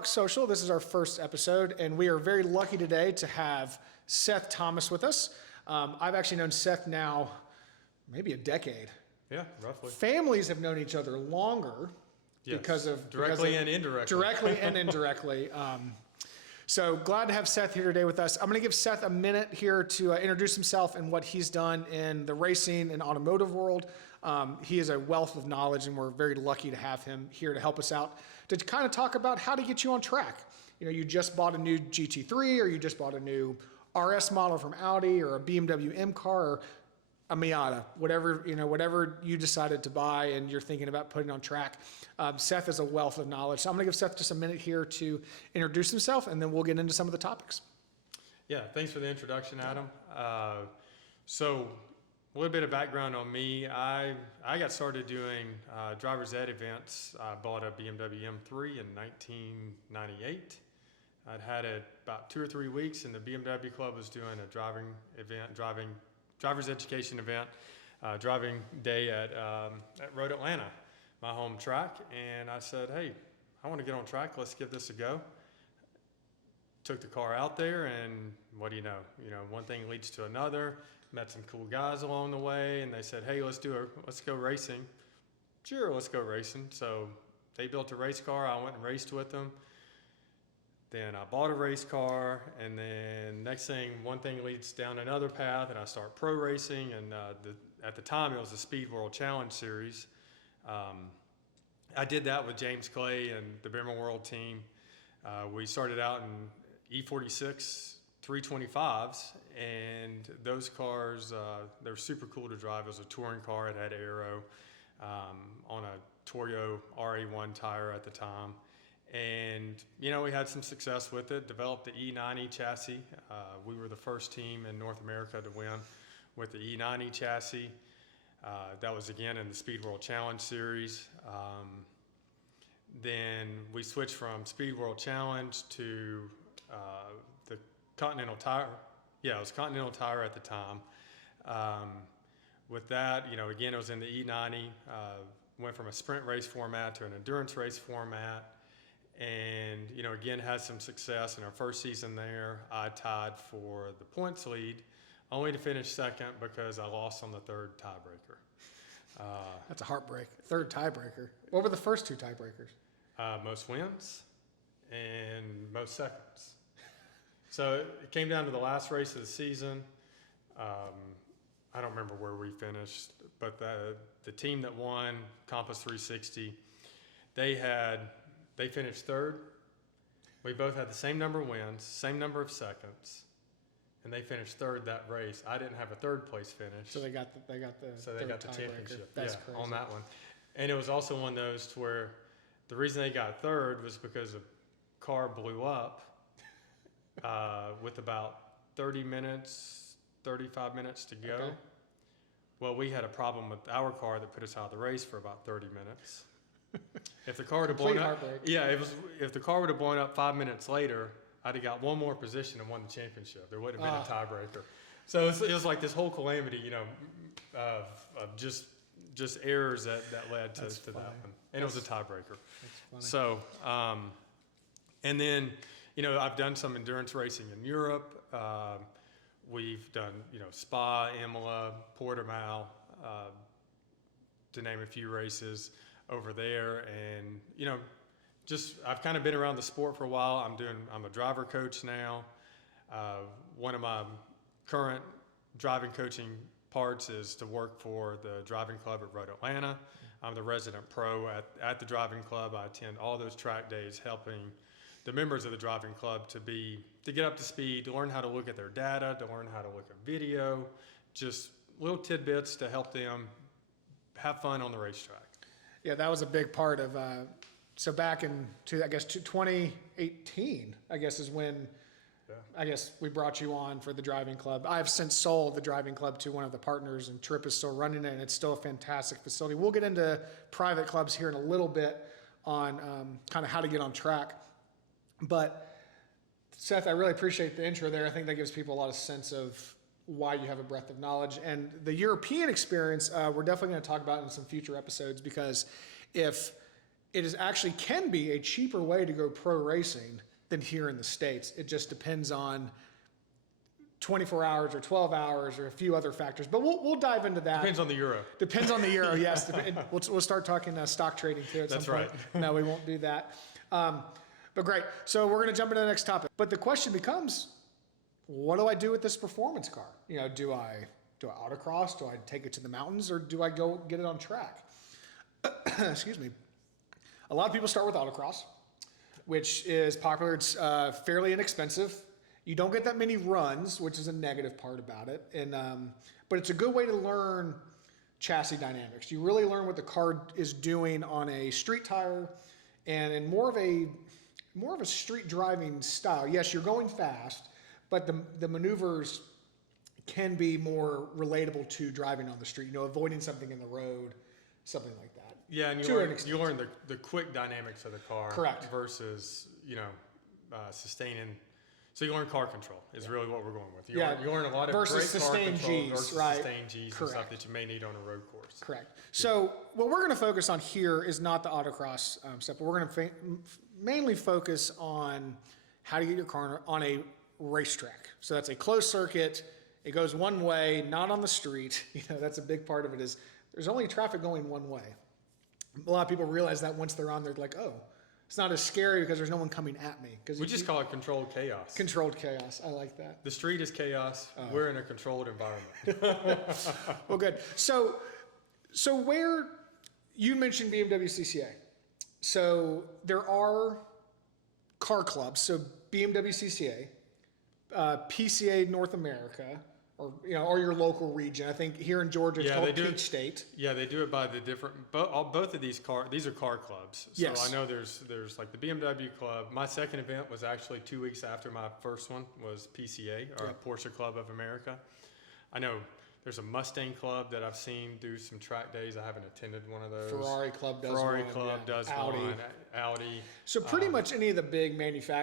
Pitbox Social. This is our first episode, and we are very lucky today to have Seth Thomas with us. I've actually known Seth now maybe a decade. Yeah, roughly. Families have known each other longer because of directly and indirectly. Directly and indirectly. So glad to have Seth here today with us. I'm going to give Seth a minute here to introduce himself and what he's done in the racing and automotive world. He is a wealth of knowledge, and we're very lucky to have him here to help us out to kind of talk about how to get you on track. You know, you just bought a new GT3, or you just bought a new RS model from Audi, or a BMW M car, or a Miata, whatever you decided to buy and you're thinking about putting on track. Seth is a wealth of knowledge. So I'm going to give Seth just a minute here to introduce himself, and then we'll get into some of the topics. Yeah, thanks for the introduction, Adam. So a little bit of background on me. I got started doing driver's ed events. I bought a BMW M3 in 1998. I'd had it about 2 or 3 weeks, and the BMW Club was doing a driver's education event, driving day at Road Atlanta, my home track. And I said, hey, I want to get on track. Let's give this a go. Took the car out there, and what do you know? One thing leads to another. Met some cool guys along the way, and they said, hey, let's go racing. Sure, let's go racing. So they built a race car. I went and raced with them. Then I bought a race car, and then next thing, one thing leads down another path, and I start pro racing. And at the time, it was the Speed World Challenge Series. I did that with James Clay and the Bimmer World team. We started out in E46 325s, and those cars, they're super cool to drive. It was a touring car. It had aero on a Toyo RA1 tire at the time. And, we had some success with it, developed the E90 chassis. We were the first team in North America to win with the E90 chassis. That was, again, in the Speed World Challenge Series. Then we switched from Speed World Challenge to the Continental Tire. Yeah, it was Continental Tire at the time. With that, again, it was in the E90. Went from a sprint race format to an endurance race format. And, again, had some success in our first season there. I tied for the points lead, only to finish second because I lost on the third tiebreaker. That's a heartbreak. Third tiebreaker. What were the first two tiebreakers? Most wins and most seconds. So it came down to the last race of the season. I don't remember where we finished, but the team that won, Compass 360, they finished third. We both had the same number of wins, same number of seconds, and they finished third that race. I didn't have a third place finish. So they got the championship. That's crazy. On that one. And it was also one of those to where the reason they got third was because the car blew up with about 35 minutes to go. Okay. Well, we had a problem with our car that put us out of the race for about 30 minutes. If the car would have blown up, if the car would have blown up 5 minutes later, I'd have got one more position and won the championship. There wouldn't have been a tiebreaker. So it was like this whole calamity, of just errors that led to that one. And it was a tiebreaker. So, and then, I've done some endurance racing in Europe. We've done, Spa, Imola, Portimao, to name a few races over there. And, I've kind of been around the sport for a while. I'm a driver coach now. One of my current driving coaching parts is to work for the driving club at Road Atlanta. I'm the resident pro at the driving club. I attend all those track days, helping the members of the driving club to get up to speed, to learn how to look at their data, to learn how to look at video, just little tidbits to help them have fun on the racetrack. Yeah, that was a big part of, so back in, 2018, is when, we brought you on for the driving club. I've since sold the driving club to one of the partners, and Trip is still running it, and it's still a fantastic facility. We'll get into private clubs here in a little bit on kind of how to get on track. But Seth, I really appreciate the intro there. I think that gives people a lot of sense of why you have a breadth of knowledge. And the European experience, we're definitely going to talk about in some future episodes, because if it is actually can be a cheaper way to go pro racing than here in the States. It just depends on 24 hours or 12 hours or a few other factors. But we'll dive into that. Depends on the euro. Depends on the euro, yes. We'll start talking stock trading too at some point. That's right. No, we won't do that. But great. So we're going to jump into the next topic. But the question becomes, what do I do with this performance car? Do I autocross? Do I take it to the mountains, or do I go get it on track? Excuse me. A lot of people start with autocross, which is popular. It's fairly inexpensive. You don't get that many runs, which is a negative part about it. But it's a good way to learn chassis dynamics. You really learn what the car is doing on a street tire and in more of a street driving style. Yes, you're going fast, but the maneuvers can be more relatable to driving on the street, avoiding something in the road, something like that. Yeah, and you learn the quick dynamics of the car. Correct. Versus, sustaining. So you learn car control is really what we're going with. You learn a lot of versus great car sustained control Gs, versus right? sustained Gs Correct. and stuff that you may need on a road course. Correct. So what we're going to focus on here is not the autocross stuff, but we're going to mainly focus on how to get your car on a racetrack. So that's a closed circuit. It goes one way, not on the street. That's a big part of it. Is there's only traffic going one way. A lot of people realize that once they're on, they're like, oh, it's not as scary because there's no one coming at me. We just call it controlled chaos. Controlled chaos. I like that. The street is chaos. We're in a controlled environment. Well, good. So where you mentioned BMWCCA. So there are car clubs. So BMWCCA, PCA North America, or your local region. I think here in Georgia it's called Peach State. Yeah, they do it by the different. Both of these are car clubs. So yes. I know there's like the BMW club. My second event was actually 2 weeks after my first one was PCA or Porsche Club of America. I know there's a Mustang club that I've seen do some track days. I haven't attended one of those. Ferrari Club does Ferrari one. Club does Audi. one. Audi. So pretty much any of the big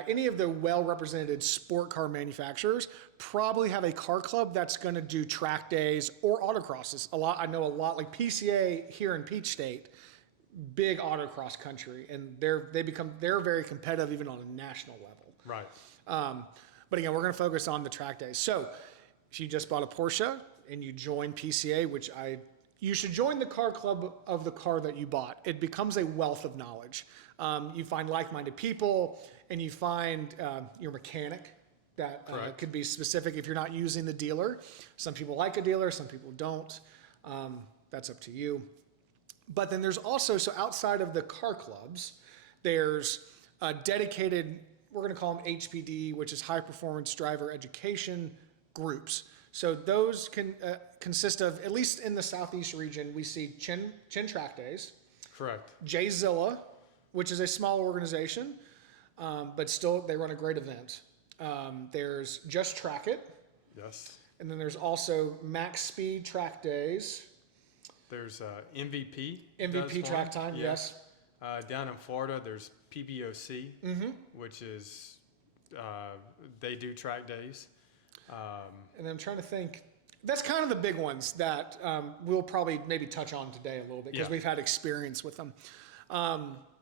any of the well-represented sport car manufacturers probably have a car club that's going to do track days or autocrosses. I know a lot like PCA here in Peach State, big autocross country, and they're very competitive even on a national level. Right. But again, we're going to focus on the track days. So if you just bought a Porsche and you join PCA, you should join the car club of the car that you bought. It becomes a wealth of knowledge. You find like-minded people, and you find your mechanic that could be specific if you're not using the dealer. Some people like a dealer, some people don't. That's up to you. But then there's also, so outside of the car clubs, there's a dedicated, we're going to call them HPD, which is high performance driver education groups. So those can consist of, at least in the Southeast region, we see Chin Track Days. Correct. JZilla, which is a small organization, but still they run a great event. There's Just Track It. Yes. And then there's also Max Speed Track Days. There's MVP. MVP Track Time, yes. Down in Florida, there's PBOC, which is, they do track days. And then I'm trying to think, that's kind of the big ones that we'll probably maybe touch on today a little bit because we've had experience with them.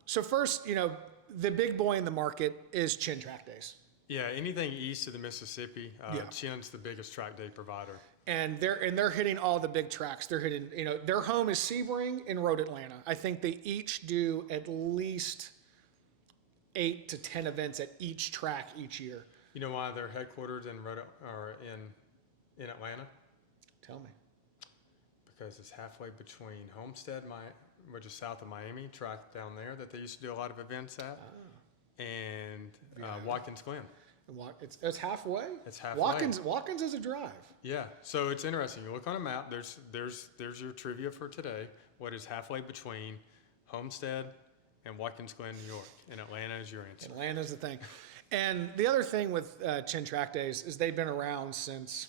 So first, the big boy in the market is Chin Track Days. Yeah, anything east of the Mississippi, Chin's the biggest track day provider. And they're hitting all the big tracks. They're hitting, their home is Sebring and Road Atlanta. I think they each do at least 8 to 10 events at each track each year. You know why they're headquartered in Atlanta? Tell me. Because it's halfway between Homestead, which is south of Miami, track down there that they used to do a lot of events at, and Watkins Glen. It's halfway? It's halfway. Watkins is a drive. Yeah, so it's interesting. You look on a map, there's your trivia for today. What is halfway between Homestead and Watkins Glen, New York? And Atlanta is your answer. Atlanta's the thing. And the other thing with Chin Track Days is they've been around since,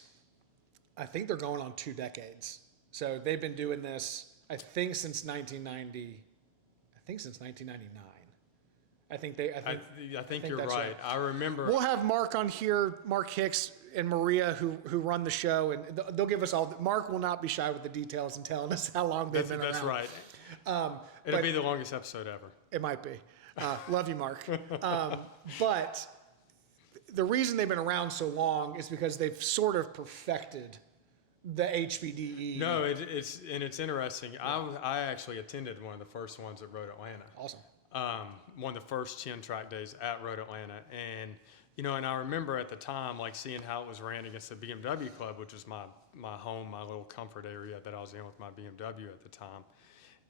I think they're going on 2 decades. So they've been doing this, I think since 1990, I think since 1999. I think you're right. Right. I remember. We'll have Mark on here, Mark Hicks and Maria, who run the show, and they'll give us all. Mark will not be shy with the details and telling us how long they've been around. That's right. It'll be the longest episode ever. It might be. Love you, Mark. But the reason they've been around so long is because they've sort of perfected the HPDE. No, it's interesting. I actually attended one of the first ones at Road Atlanta. Awesome. One of the first Chin track days at Road Atlanta, and and I remember at the time like seeing how it was ran against the BMW Club, which was my home, my little comfort area that I was in with my BMW at the time,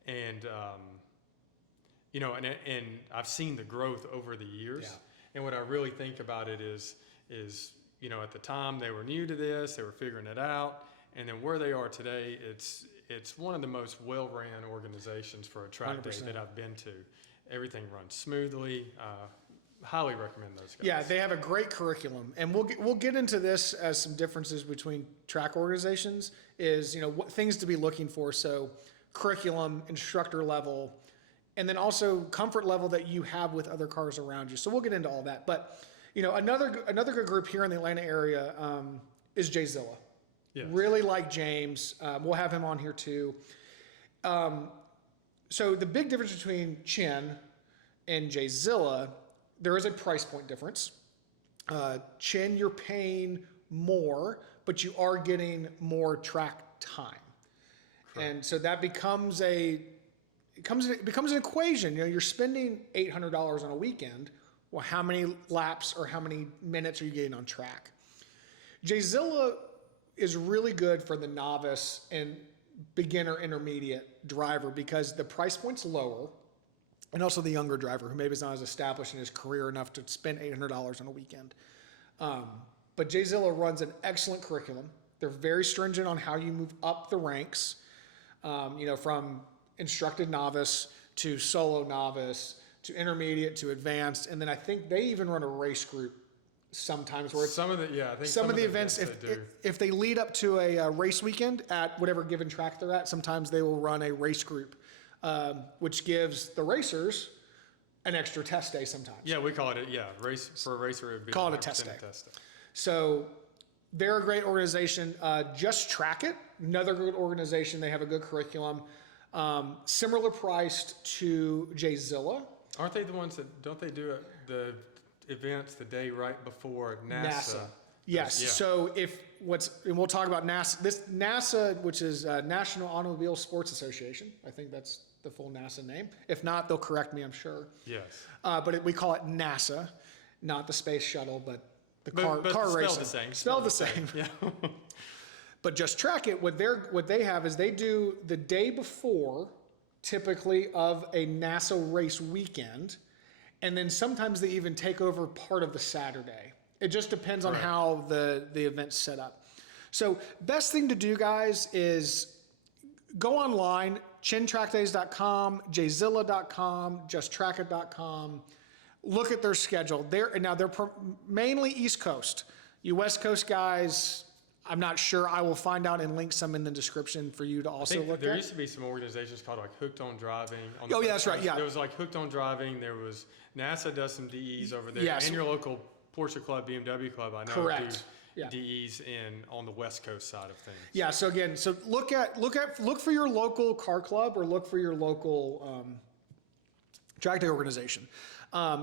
and and I've seen the growth over the years. Yeah. And what I really think about it is at the time they were new to this, they were figuring it out, and then where they are today, it's one of the most well-ran organizations for a track day 100%. that I've been to. Everything runs smoothly. Highly recommend those guys. Yeah, they have a great curriculum, and we'll get into this as some differences between track organizations. Is what things to be looking for. So, curriculum, instructor level, and then also comfort level that you have with other cars around you. So we'll get into all that. But another good group here in the Atlanta area is JZilla. Yes. Really like James. We'll have him on here too. So the big difference between Chin and JZilla, there is a price point difference. Chin, you're paying more, but you are getting more track time. Correct. And so that becomes it becomes an equation. You're spending $800 on a weekend. Well, how many laps or how many minutes are you getting on track? JZilla is really good for the novice and beginner intermediate driver because the price point's lower, and also the younger driver who maybe is not as established in his career enough to spend $800 on a weekend. But JZilla runs an excellent curriculum. They're very stringent on how you move up the ranks, from instructed novice to solo novice to intermediate to advanced, and then I think they even run a race group sometimes where it's some of the events if they lead up to a race weekend at whatever given track they're at, sometimes they will run a race group, which gives the racers an extra test day sometimes. Yeah, we call it race for a racer. It would be call it a test day. So they're a great organization. Just Track It, another good organization. They have a good curriculum, similar priced to JZilla. Aren't they the ones that don't they do the events the day right before NASA? Yes. Yeah. So and we'll talk about NASA. This NASA, which is National Automobile Sports Association. I think that's the full NASA name. If not, they'll correct me, I'm sure. Yes. But we call it NASA, not the space shuttle, but the car racing. Spelled the same. Yeah. But Just Track It. What they have is they do the day before, typically of a NASA race weekend, and then sometimes they even take over part of the Saturday. It just depends on how the event's set up. So best thing to do, guys, is go online, chintrackdays.com, jzilla.com, justtrackit.com. Look at their schedule. They're mainly East Coast. You West Coast guys, I'm not sure. I will find out and link some in the description for you to also look at. There used to be some organizations called like Hooked on Driving. That's right. Yeah. There was like Hooked on Driving. There was NASA does some DEs over there. Yes. And your local Porsche Club, BMW Club, I know Correct. do DEs on the West Coast side of things. Yeah. So again, look for your local car club or look for your local track day organization.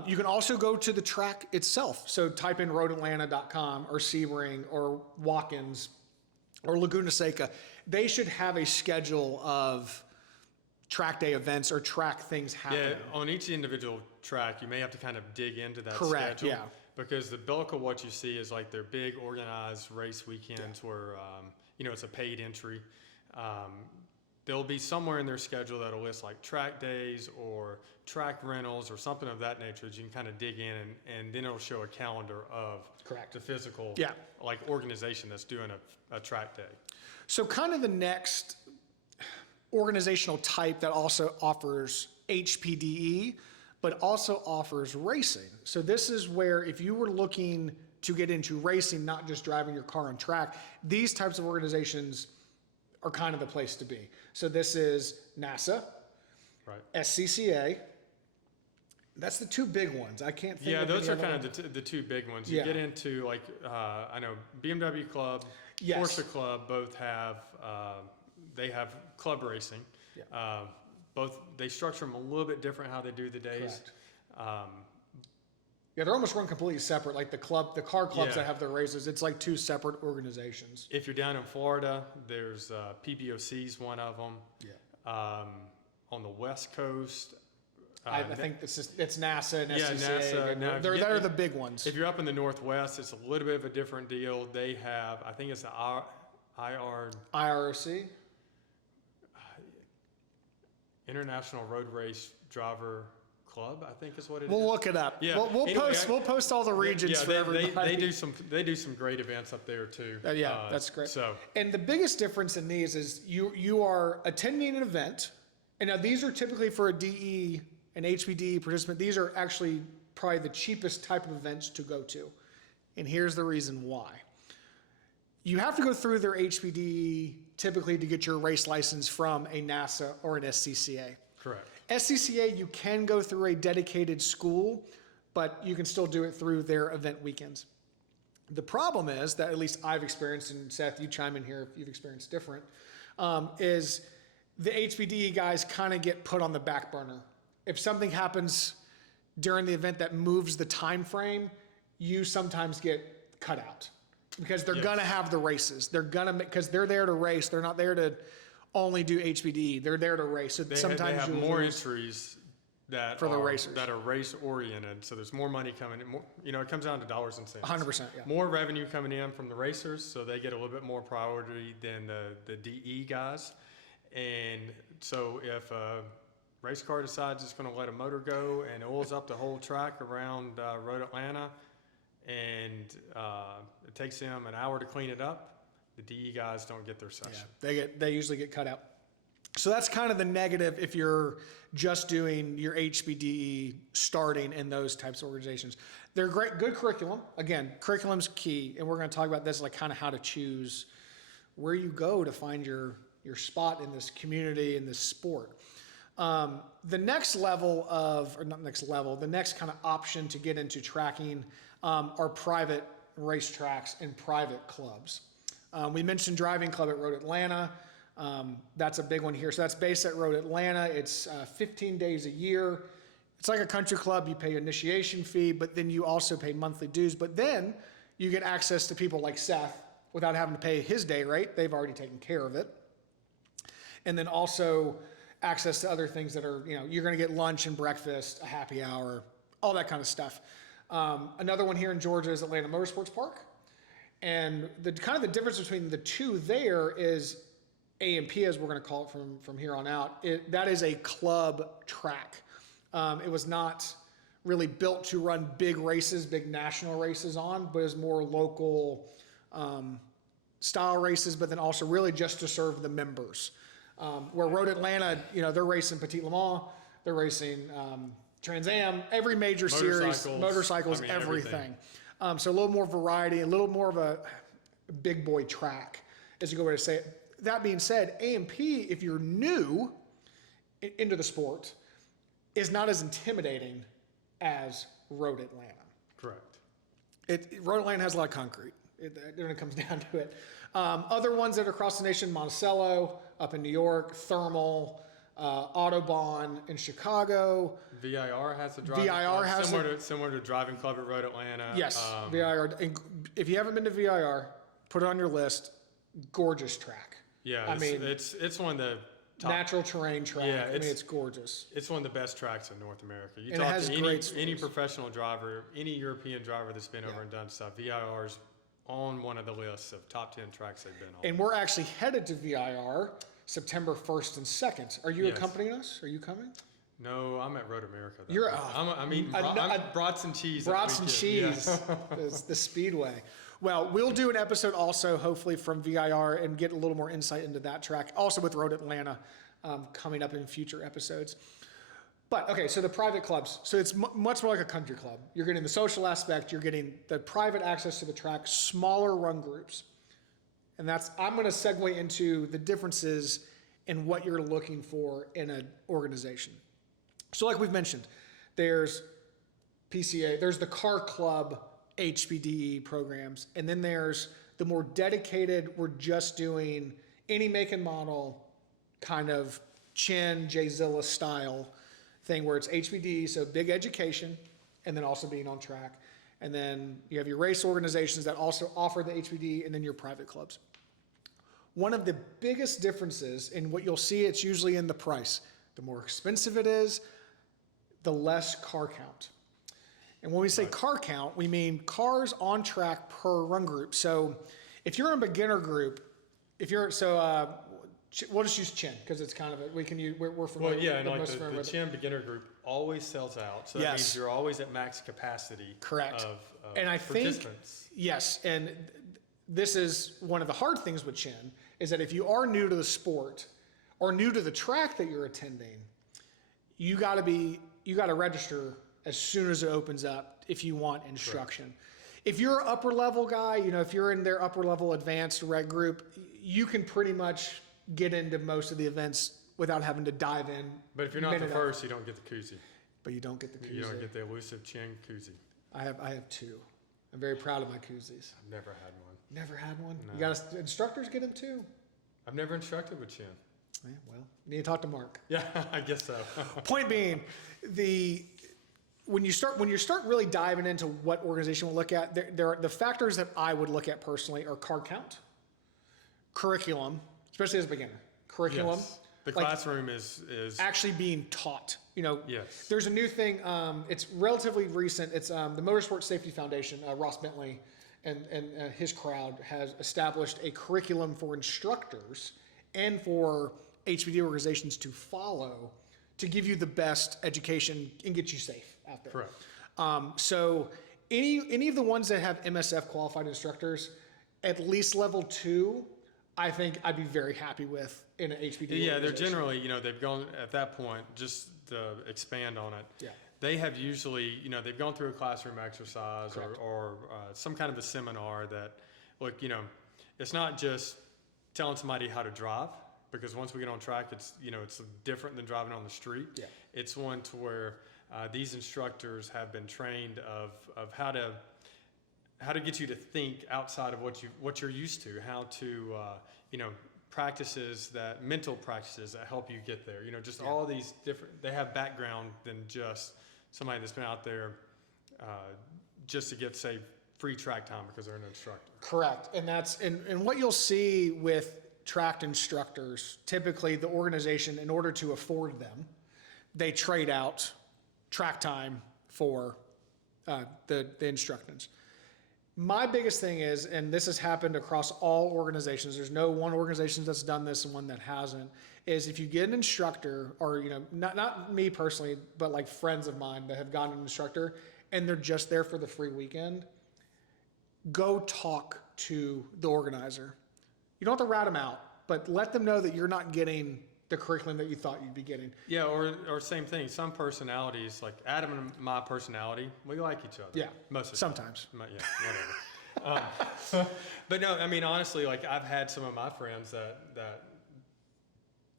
You can also go to the track itself. So type in roadatlanta.com or Sebring or Watkins or Laguna Seca. They should have a schedule of track day events or track things happening. Yeah, on each individual track, you may have to kind of dig into that Correct, schedule. Yeah. Because the bulk of what you see is like their big organized race weekends where, it's a paid entry. There'll be somewhere in their schedule that'll list like track days or track rentals or something of that nature that you can kind of dig in and then it'll show a calendar of the physical like organization that's doing a track day. So kind of the next organizational type that also offers HPDE, but also offers racing. So this is where if you were looking to get into racing, not just driving your car on track, these types of organizations are kind of the place to be. So this is NASA, SCCA. That's the two big ones. I can't think of those are kind of the two big ones. You get into like, I know BMW Club, Porsche Club both have, they have club racing. both, they structure them a little bit different how they do the days. Correct. Yeah, they're almost run completely separate. Like the car clubs Yeah. that have their races, it's like two separate organizations. If you're down in Florida, there's PBOC's one of them. Yeah. On the West Coast, I think it's NASA and yeah, SCCA. NASA. Again. Now, They're the big ones. If you're up in the Northwest, it's a little bit of a different deal. They have, I think it's the IROC. International Road Race Driver Club, I think is what it is. We'll look it up. Yeah. We'll Anyway, we'll post all the regions for everybody. They do some great events up there too. Yeah, that's great. So And the biggest difference in these is you are attending an event, and now these are typically for a DE, an HPDE participant. These are actually probably the cheapest type of events to go to, and here's the reason why. You have to go through their HPDE typically to get your race license from a NASA or an SCCA. correct. SCCA, you can go through a dedicated school, but you can still do it through their event weekends. The problem is that, at least I've experienced, and Seth, you chime in here if you've experienced different, is the HPDE guys kind of get put on the back burner. If something happens during the event that moves the time frame, you sometimes get cut out because they're gonna have the races. They're gonna, because they're there to race. They're not there to only do HPDE. They're there to race. So They sometimes have you'll more lose. entries that For the racers. that are race oriented. So there's more money coming in. More, it comes down to dollars and cents. 100%, yeah. More revenue coming in from the racers, so they get a little bit more priority than the DE guys. And so if a race car decides it's going to let a motor go and oils up the whole track around Road Atlanta, and it takes them an hour to clean it up, the DE guys don't get their session. Yeah, they usually get cut out. So that's kind of the negative if you're just doing your HBDE starting in those types of organizations. They're great, good curriculum. Again, curriculum's key, and we're going to talk about this, like kind of how to choose where you go to find your spot in this community, in this sport. The next level of, or not next level, the next kind of option to get into tracking are private racetracks and private clubs. We mentioned Driving Club at Road Atlanta. That's a big one here. So that's based at Road Atlanta. It's 15 days a year. It's like a country club. You pay an initiation fee, but then you also pay monthly dues. But then you get access to people like Seth without having to pay his day rate. They've already taken care of it. And then also access to other things that are, you're going to get lunch and breakfast, a happy hour, all that kind of stuff. Another one here in Georgia is Atlanta Motorsports Park. And the kind of the difference between the two there is AMP, as we're going to call it from here on out. That is a club track. It was not really built to run big races, big national races on, but is more local style races, but then also really just to serve the members. Where Road Atlanta, they're racing Petit Le Mans, they're racing Trans Am, every major series, motorcycles, everything. So a little more variety, a little more of a big boy track, is a good way to say it. That being said, AMP, if you're new into the sport, is not as intimidating as Road Atlanta. Correct. Road Atlanta has a lot of concrete when it comes down to it. Other ones that are across the nation, Monticello up in New York, Thermal, Autobahn in Chicago. VIR has a driving VIR club, has similar to Driving Club at Road Atlanta. Yes, VIR. And if you haven't been to VIR, put it on your list. Gorgeous track. Yeah, it's one of the top, natural terrain track. Yeah, it's gorgeous. It's one of the best tracks in North America. You And it talk has to great any stories. professional driver, any European driver that's been over and done stuff, VIR's on one of the lists of top 10 tracks they've been on. And we're actually headed to VIR September 1st and 2nd. Are you Yes. accompanying us? Are you coming? No, I'm at Road America. Though. You're- I'm eating brats and cheese. Brats and cheese is the Speedway. Well, we'll do an episode also, hopefully, from VIR and get a little more insight into that track, also with Road Atlanta coming up in future episodes. But, okay, so the private clubs. So it's much more like a country club. You're getting the social aspect. You're getting the private access to the track, smaller run groups. And I'm going to segue into the differences in what you're looking for in an organization. So like we've mentioned, there's PCA, there's the car club HBDE programs, and then there's the more dedicated, we're just doing any make and model kind of Chin, JZilla style thing where it's HPD, so big education, and then also being on track. And then you have your race organizations that also offer the HPD, and then your private clubs. One of the biggest differences in what you'll see, it's usually in the price. The more expensive it is, the less car count. And when we say car count, we mean cars on track per run group. So if you're in a beginner group, we'll just use Chin because it's kind of we're familiar. Well, yeah, and with like the Chin beginner group always sells out, so that Yes. means you're always at max capacity. Correct. Of And I think participants. yes, and this is one of the hard things with Chin is that if you are new to the sport or new to the track that you're attending, you got to register as soon as it opens up if you want instruction. Correct. If you're an upper level guy, if you're in their upper level advanced reg group, you can pretty much get into most of the events without having to dive in. But if you're not the first, you don't get the koozie. But you don't get the koozie. You don't get the elusive Chin koozie. I have two. I'm very proud of my koozies. I've never had one. Never had one? No. You got instructors get them too? I've never instructed with Chin. Yeah, well, you need to talk to Mark. Yeah, I guess so. Point being, when you start really diving into what organization we'll look at, there are the factors that I would look at personally are car count, curriculum, especially as a beginner. Curriculum. Yes. The classroom is actually being taught. Yes. There's a new thing. It's relatively recent. It's the Motorsport Safety Foundation. Ross Bentley and his crowd has established a curriculum for instructors and for HPD organizations to follow to give you the best education and get you safe out there. Correct. So any of the ones that have MSF qualified instructors, at least level 2, I think I'd be very happy with in an HPD. Yeah, they're generally, they've gone at that point, just to expand on it. Yeah. They have usually, they've gone through a classroom exercise or some kind of a seminar that, look, it's not just telling somebody how to drive, because once we get on track, it's different than driving on the street. Yeah. It's one to where these instructors have been trained of how to get you to think outside of what you're used to, how to mental practices that help you get there. All these different. They have background than just somebody that's been out there just to get, say, free track time because they're an instructor. Correct, and what you'll see with tracked instructors, typically the organization, in order to afford them, they trade out track time for the instructors. My biggest thing is, and this has happened across all organizations, there's no one organization that's done this and one that hasn't, is if you get an instructor, or not me personally, but like friends of mine that have gotten an instructor and they're just there for the free weekend, go talk to the organizer. You don't have to rat them out, but let them know that you're not getting the curriculum that you thought you'd be getting. Yeah, or same thing. Some personalities, like Adam and my personality, we like each other. Yeah, most of the sometimes. time. Yeah, whatever. But no, I mean, honestly, like I've had some of my friends that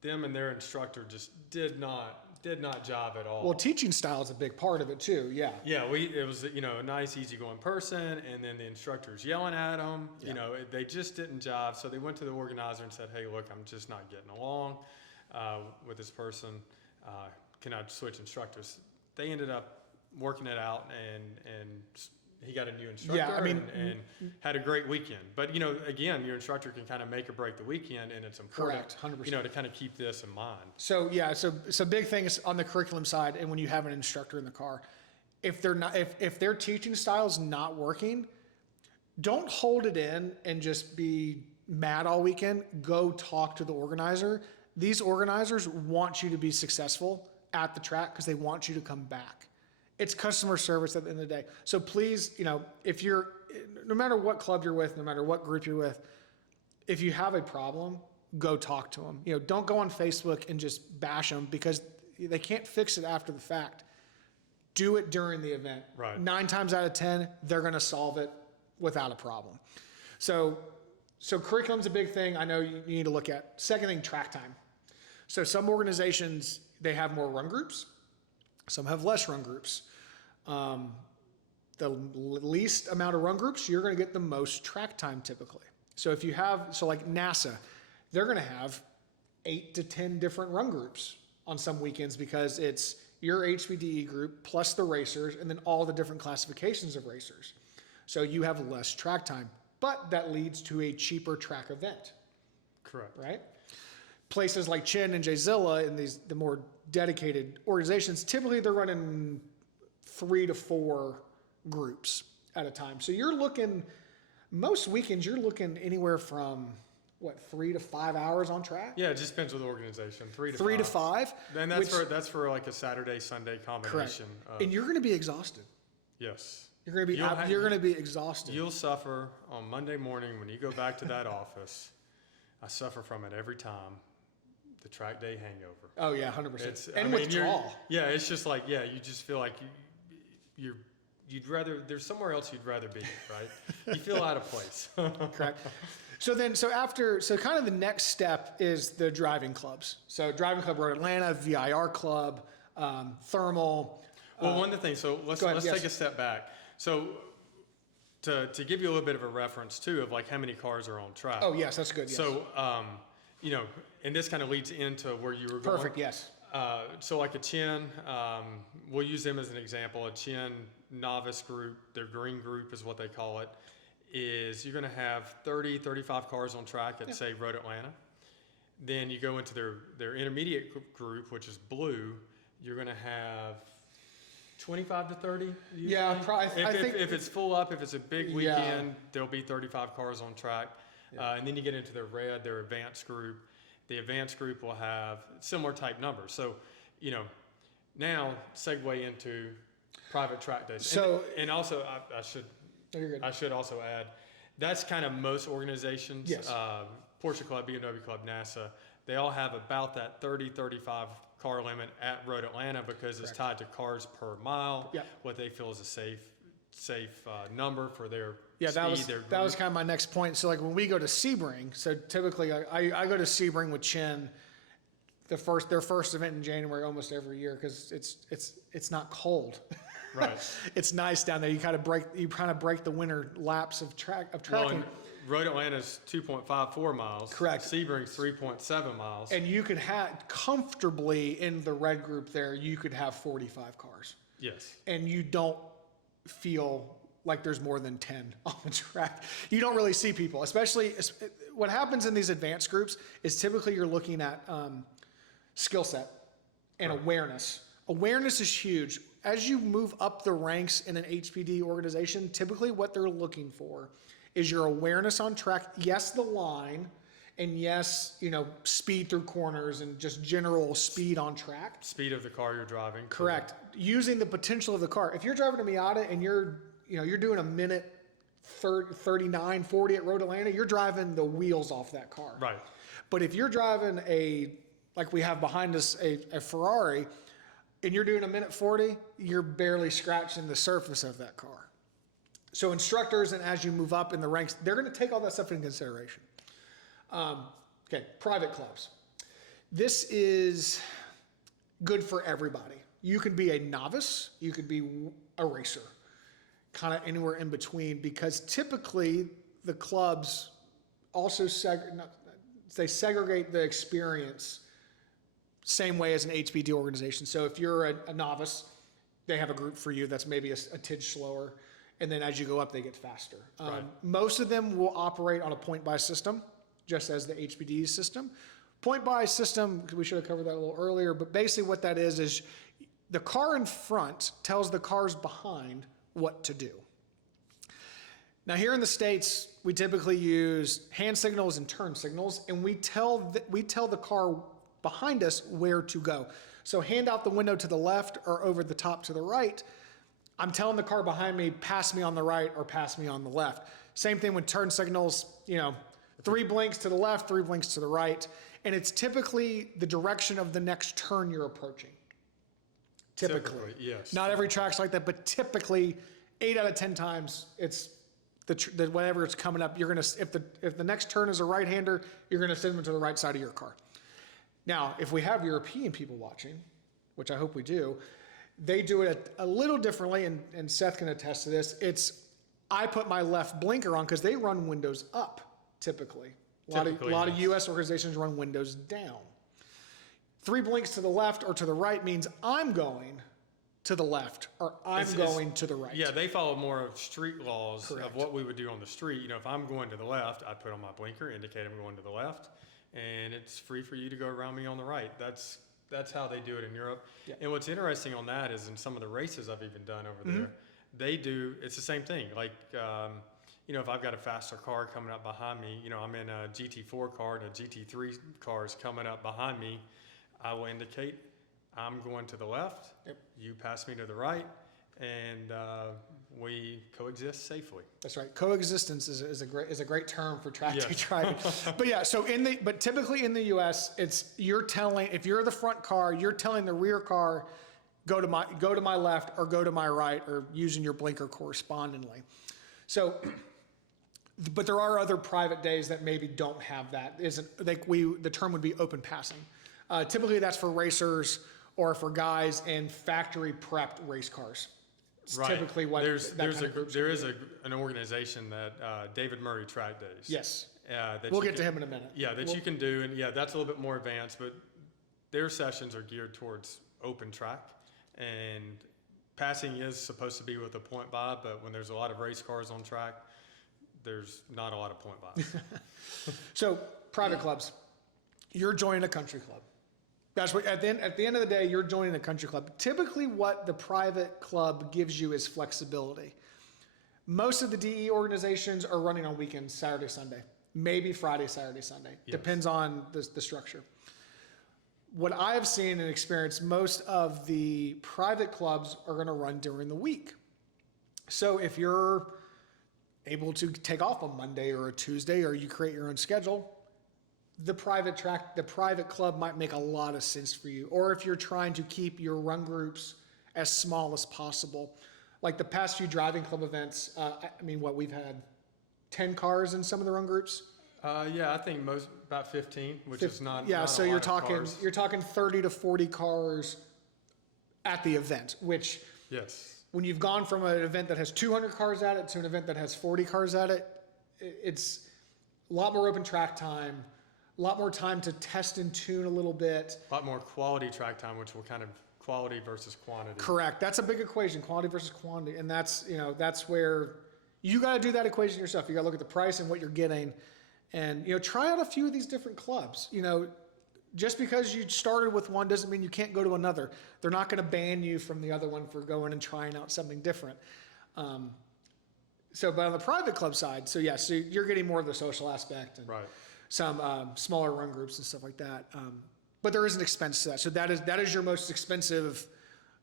them and their instructor just did not jive at all. Well, teaching style is a big part of it too. Yeah. Yeah, it was a nice, easygoing person, and then the instructor's yelling at them. Yeah. They just didn't jive. So they went to the organizer and said, "Hey, look, I'm just not getting along with this person. Can I switch instructors?" They ended up working it out, and he got a new instructor. Yeah, I mean, and had a great weekend. But again, your instructor can kind of make or break the weekend, and it's important, correct, 100%. To kind of keep this in mind. So yeah, so big thing is on the curriculum side, and when you have an instructor in the car, if their teaching style is not working, don't hold it in and just be mad all weekend. Go talk to the organizer. These organizers want you to be successful at the track because they want you to come back. It's customer service at the end of the day. So please, if you're, no matter what club you're with, no matter what group you're with, if you have a problem, go talk to them. Don't go on Facebook and just bash them because they can't fix it after the fact. Do it during the event. Right. 9 times out of 10, they're going to solve it without a problem. So curriculum's a big thing I know you need to look at. Second thing, track time. So some organizations, they have more run groups. Some have less run groups. The least amount of run groups, you're going to get the most track time typically. So like NASA, they're going to have 8 to 10 different run groups on some weekends because it's your HPDE group plus the racers and then all the different classifications of racers. So you have less track time, but that leads to a cheaper track event. Correct. Right? Places like Chin and JZilla and the more dedicated organizations, typically they're running 3 to 4 groups at a time. So you're looking, most weekends, you're looking anywhere from, 3 to 5 hours on track? Yeah, it just depends on the organization. 3 to 5. 3 to 5. And that's for like a Saturday, Sunday combination. And you're going to be exhausted. Yes. You're going to be exhausted. You'll suffer on Monday morning when you go back to that office. I suffer from it every time. The track day hangover. Oh yeah, 100%. And I mean, withdrawal. Yeah, it's just like, you just feel like you'd rather, there's somewhere else you'd rather be, right? You feel out of place. Correct. So kind of the next step is the driving clubs. So Driving Club Road Atlanta, VIR Club, Thermal. Well, one of the things, so let's take a step back. So to give you a little bit of a reference too of like how many cars are on track. Oh yes, that's good. Yes. So, and this kind of leads into where you were going. Perfect, yes. So like a Chin, we'll use them as an example. A Chin novice group, their green group is what they call it, is you're going to have 30, 35 cars on track at, say, Road Atlanta. Then you go into their intermediate group, which is blue, you're going to have 25 to 30 usually. Yeah, I think if it's full up, if it's a big weekend, there'll be 35 cars on track. Yeah. And then you get into their red, their advanced group. The advanced group will have similar type numbers. So, now segue into private track days. So, and also, I should also add, that's kind of most organizations. Yes. Porsche Club, BMW Club, NASA, they all have about that 30, 35 car limit at Road Atlanta because it's tied to cars per mile. Yep. What they feel is a safe number for their speed. That was kind of my next point. So like when we go to Sebring, so typically I go to Sebring with Chin, their first event in January almost every year because it's not cold. Right. It's nice down there. You kind of break the winter laps of tracking. Well, Road Atlanta's 2.54 miles. Correct. Sebring's 3.7 miles. And you could have comfortably in the red group there, you could have 45 cars. Yes. And you don't feel like there's more than 10 on the track. You don't really see people, especially what happens in these advanced groups is typically you're looking at skill set and awareness. Awareness is huge. As you move up the ranks in an HPD organization, typically what they're looking for is your awareness on track. Yes, the line, and yes, speed through corners and just general speed on track. Speed of the car you're driving. Correct. Using the potential of the car. If you're driving a Miata and you're doing a minute 39, 40 at Road Atlanta, you're driving the wheels off that car. Right. But if you're driving like we have behind us, a Ferrari, and you're doing a minute 40, you're barely scratching the surface of that car. So instructors, and as you move up in the ranks, they're going to take all that stuff into consideration. Private clubs. This is good for everybody. You can be a novice, you could be a racer, kind of anywhere in between, because typically the clubs also segregate the experience same way as an HPD organization. So if you're a novice, they have a group for you that's maybe a tidge slower. And then as you go up, they get faster. Right. Most of them will operate on a point-buy system, just as the HPD system. Point-buy system, we should have covered that a little earlier, but basically what that is the car in front tells the cars behind what to do. Now here in the States, we typically use hand signals and turn signals, and we tell the car behind us where to go. So hand out the window to the left or over the top to the right. I'm telling the car behind me, pass me on the right or pass me on the left. Same thing with turn signals, 3 blinks to the left, 3 blinks to the right. And it's typically the direction of the next turn you're approaching. Typically, yes. Not every track's like that, but typically 8 out of 10 times it's whenever it's coming up, you're gonna, if the next turn is a right-hander, you're gonna send them to the right side of your car. Now, if we have European people watching, which I hope we do, they do it a little differently, and Seth can attest to this. I put my left blinker on because they run windows up typically. A lot of U.S. organizations run windows down. 3 blinks to the left or to the right means I'm going to the left or I'm going to the right. Yeah, they follow more of street laws Correct. of what we would do on the street. You know, if I'm going to the left, I'd put on my blinker, indicate I'm going to the left, and it's free for you to go around me on the right. That's how they do it in Europe. Yeah. And what's interesting on that is in some of the races I've even done over Mm-hmm. there, it's the same thing. Like, you know, if I've got a faster car coming up behind me, you know, I'm in a GT4 car and a GT3 car is coming up behind me, I will indicate I'm going to the left, Yep. you pass me to the right, and we coexist safely. That's right. Coexistence is a great term for track day Yes. driving. But yeah, so but typically in the U.S., if you're the front car, you're telling the rear car, go to my left or go to my right, or using your blinker correspondingly. So, but there are other private days that maybe don't have that. The term would be open passing. Typically that's for racers or for guys in factory prepped race cars. It's Right. typically what there is an an organization that David Murray Track Days. yes. That We'll you get to can- him in a minute. Yeah, you can do, and yeah, that's a little bit more advanced, but their sessions are geared towards open track, and passing is supposed to be with a point by, but when there's a lot of race cars on track, there's not a lot of point by. So private clubs, you're joining a country club. That's what at the end of the day, you're joining a country club. Typically, what the private club gives you is flexibility. Most of the DE organizations are running on weekends, Saturday, Sunday, maybe Friday, Saturday, Sunday. Yes. Depends on the structure. What I have seen and experienced, most of the private clubs are going to run during the week. So if you're able to take off on Monday or a Tuesday, or you create your own schedule, the private club might make a lot of sense for you. Or if you're trying to keep your run groups as small as possible. Like the past few driving club events, we've had 10 cars in some of the run groups. Yeah, I think about 15, which is not. Yeah, not so a you're lot of cars. talking 30 to 40 cars at the event, which Yes. when you've gone from an event that has 200 cars at it to an event that has 40 cars at it, it's a lot more open track time, a lot more time to test and tune a little bit. A lot more quality track time, which will kind of quality versus quantity. Correct. That's a big equation, quality versus quantity. And that's where you got to do that equation yourself. You got to look at the price and what you're getting and, try out a few of these different clubs. Just because you started with one doesn't mean you can't go to another. They're not going to ban you from the other one for going and trying out something different. But on the private club side, so you're getting more of the social aspect and Right. some smaller run groups and stuff like that. But there is an expense to that. So that is your most expensive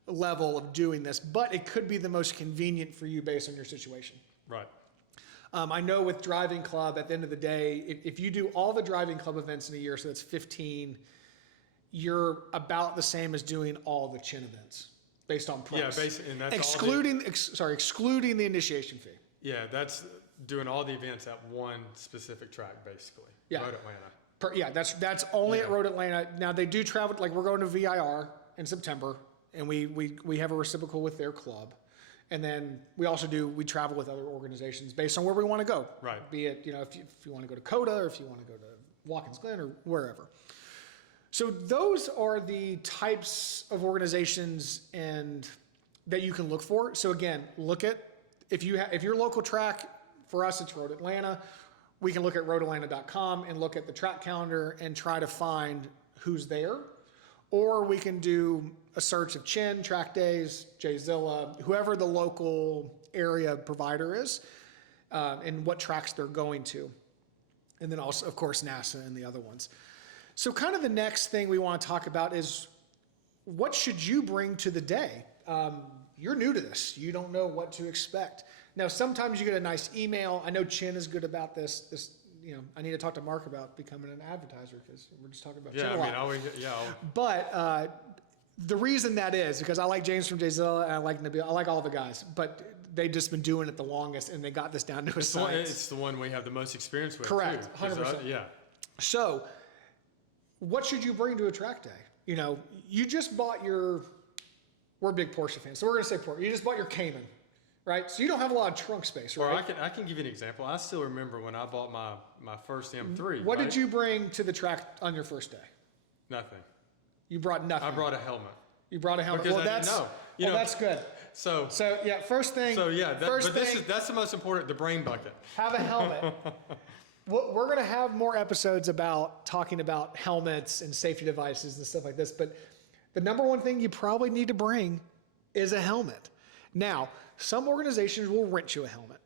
level of doing this, but it could be the most convenient for you based on your situation. Right. I know with driving club, at the end of the day, if you do all the driving club events in a year, so that's 15, you're about the same as doing all the chin events based on price. Yeah, basically, and that's excluding the initiation fee. Yeah, that's doing all the events at one specific track, basically. Yeah. Road Atlanta. That's only at Yeah. Road Atlanta. Now they do travel, like we're going to VIR in September, and we have a reciprocal with their club. And then we travel with other organizations based on where we want to go. Right. Be it, if you want to go to Coda or if you want to go to Watkins Glen or wherever. So those are the types of organizations that you can look for. So again, look at, if your local track, for us it's Road Atlanta, we can look at roadatlanta.com and look at the track calendar and try to find who's there. Or we can do a search of Chin, Track Days, JZilla, whoever the local area provider is, and what tracks they're going to. And then also, of course, NASA and the other ones. So kind of the next thing we want to talk about is what should you bring to the day? You're new to this. You don't know what to expect. Now, sometimes you get a nice email. I know Chin is good about this. I need to talk to Mark about becoming an advertiser because we're just talking about Chin a lot. But the reason that is because I like James from JZilla and I like Nabil. I like all the guys, but they've just been doing it the longest and they got this down to a science. It's the one we have the most experience with. Correct, too, 100%. Yeah. So, what should you bring to a track day? You just bought we're big Porsche fans, so we're going to say Porsche. You just bought your Cayman, right? So you don't have a lot of trunk space, right? Or I can give you an example. I still remember when I bought my first M3. What did you bring to the track on your first day? Nothing. You brought nothing. I brought a helmet. You brought a helmet. Because Well, I didn't know. That's good. So yeah, first thing. That's the most important, the brain bucket. Have a helmet. We're going to have more episodes about talking about helmets and safety devices and stuff like this, but the number one thing you probably need to bring is a helmet. Now, some organizations will rent you a helmet,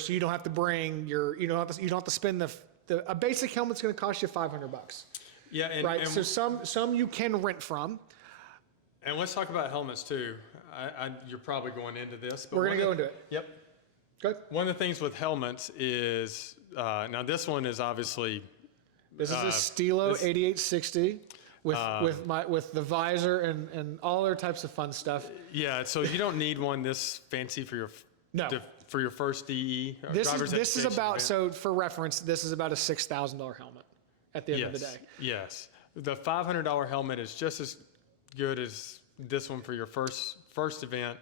so you don't have to bring you don't have to spend a basic helmet's going to cost you $500. Yeah, right. So some you can rent from. And let's talk about helmets too. You're probably going into this, but we're going to go into it. Yep. Good. One of the things with helmets is now this one is obviously this is a Stilo 8860 with the visor and all other types of fun stuff. Yeah, so you don't need one this fancy for your first DE. This is about, so for reference, this is about a $6,000 helmet at the end of the day. Yes. The $500 helmet is just as good as this one for your first event.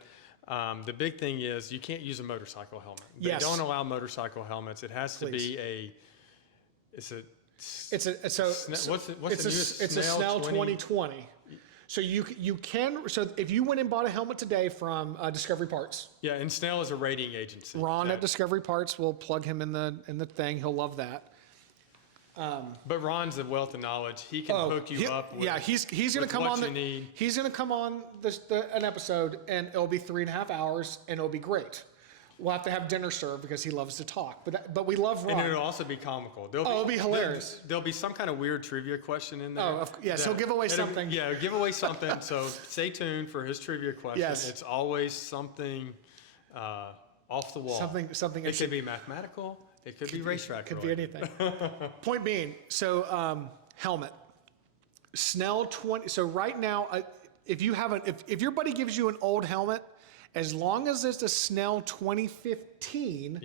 The big thing is you can't use a motorcycle helmet. They don't allow motorcycle helmets. It has to be it's a Snell 2020. So you can, so if you went and bought a helmet today from Discovery Parts. Yeah, and Snell is a rating agency. Ron at Discovery Parts, will plug him in the thing. He'll love that. But Ron's a wealth of knowledge. He can hook you up with, he's going to come on he's going to come on an episode, and it'll be 3.5 hours, and it'll be great. We'll have to have dinner served because he loves to talk, but we love Ron. And it'll also be comical. It'll be hilarious. There'll be some kind of weird trivia question in there. So give away something. Yeah, give away something. So stay tuned for his trivia question. Yes. It's always something off the wall. Something. It could be mathematical. It could be racetrack. Could be anything. Point being, so helmet, Snell 20. So right now, if your buddy gives you an old helmet, as long as it's a Snell 2015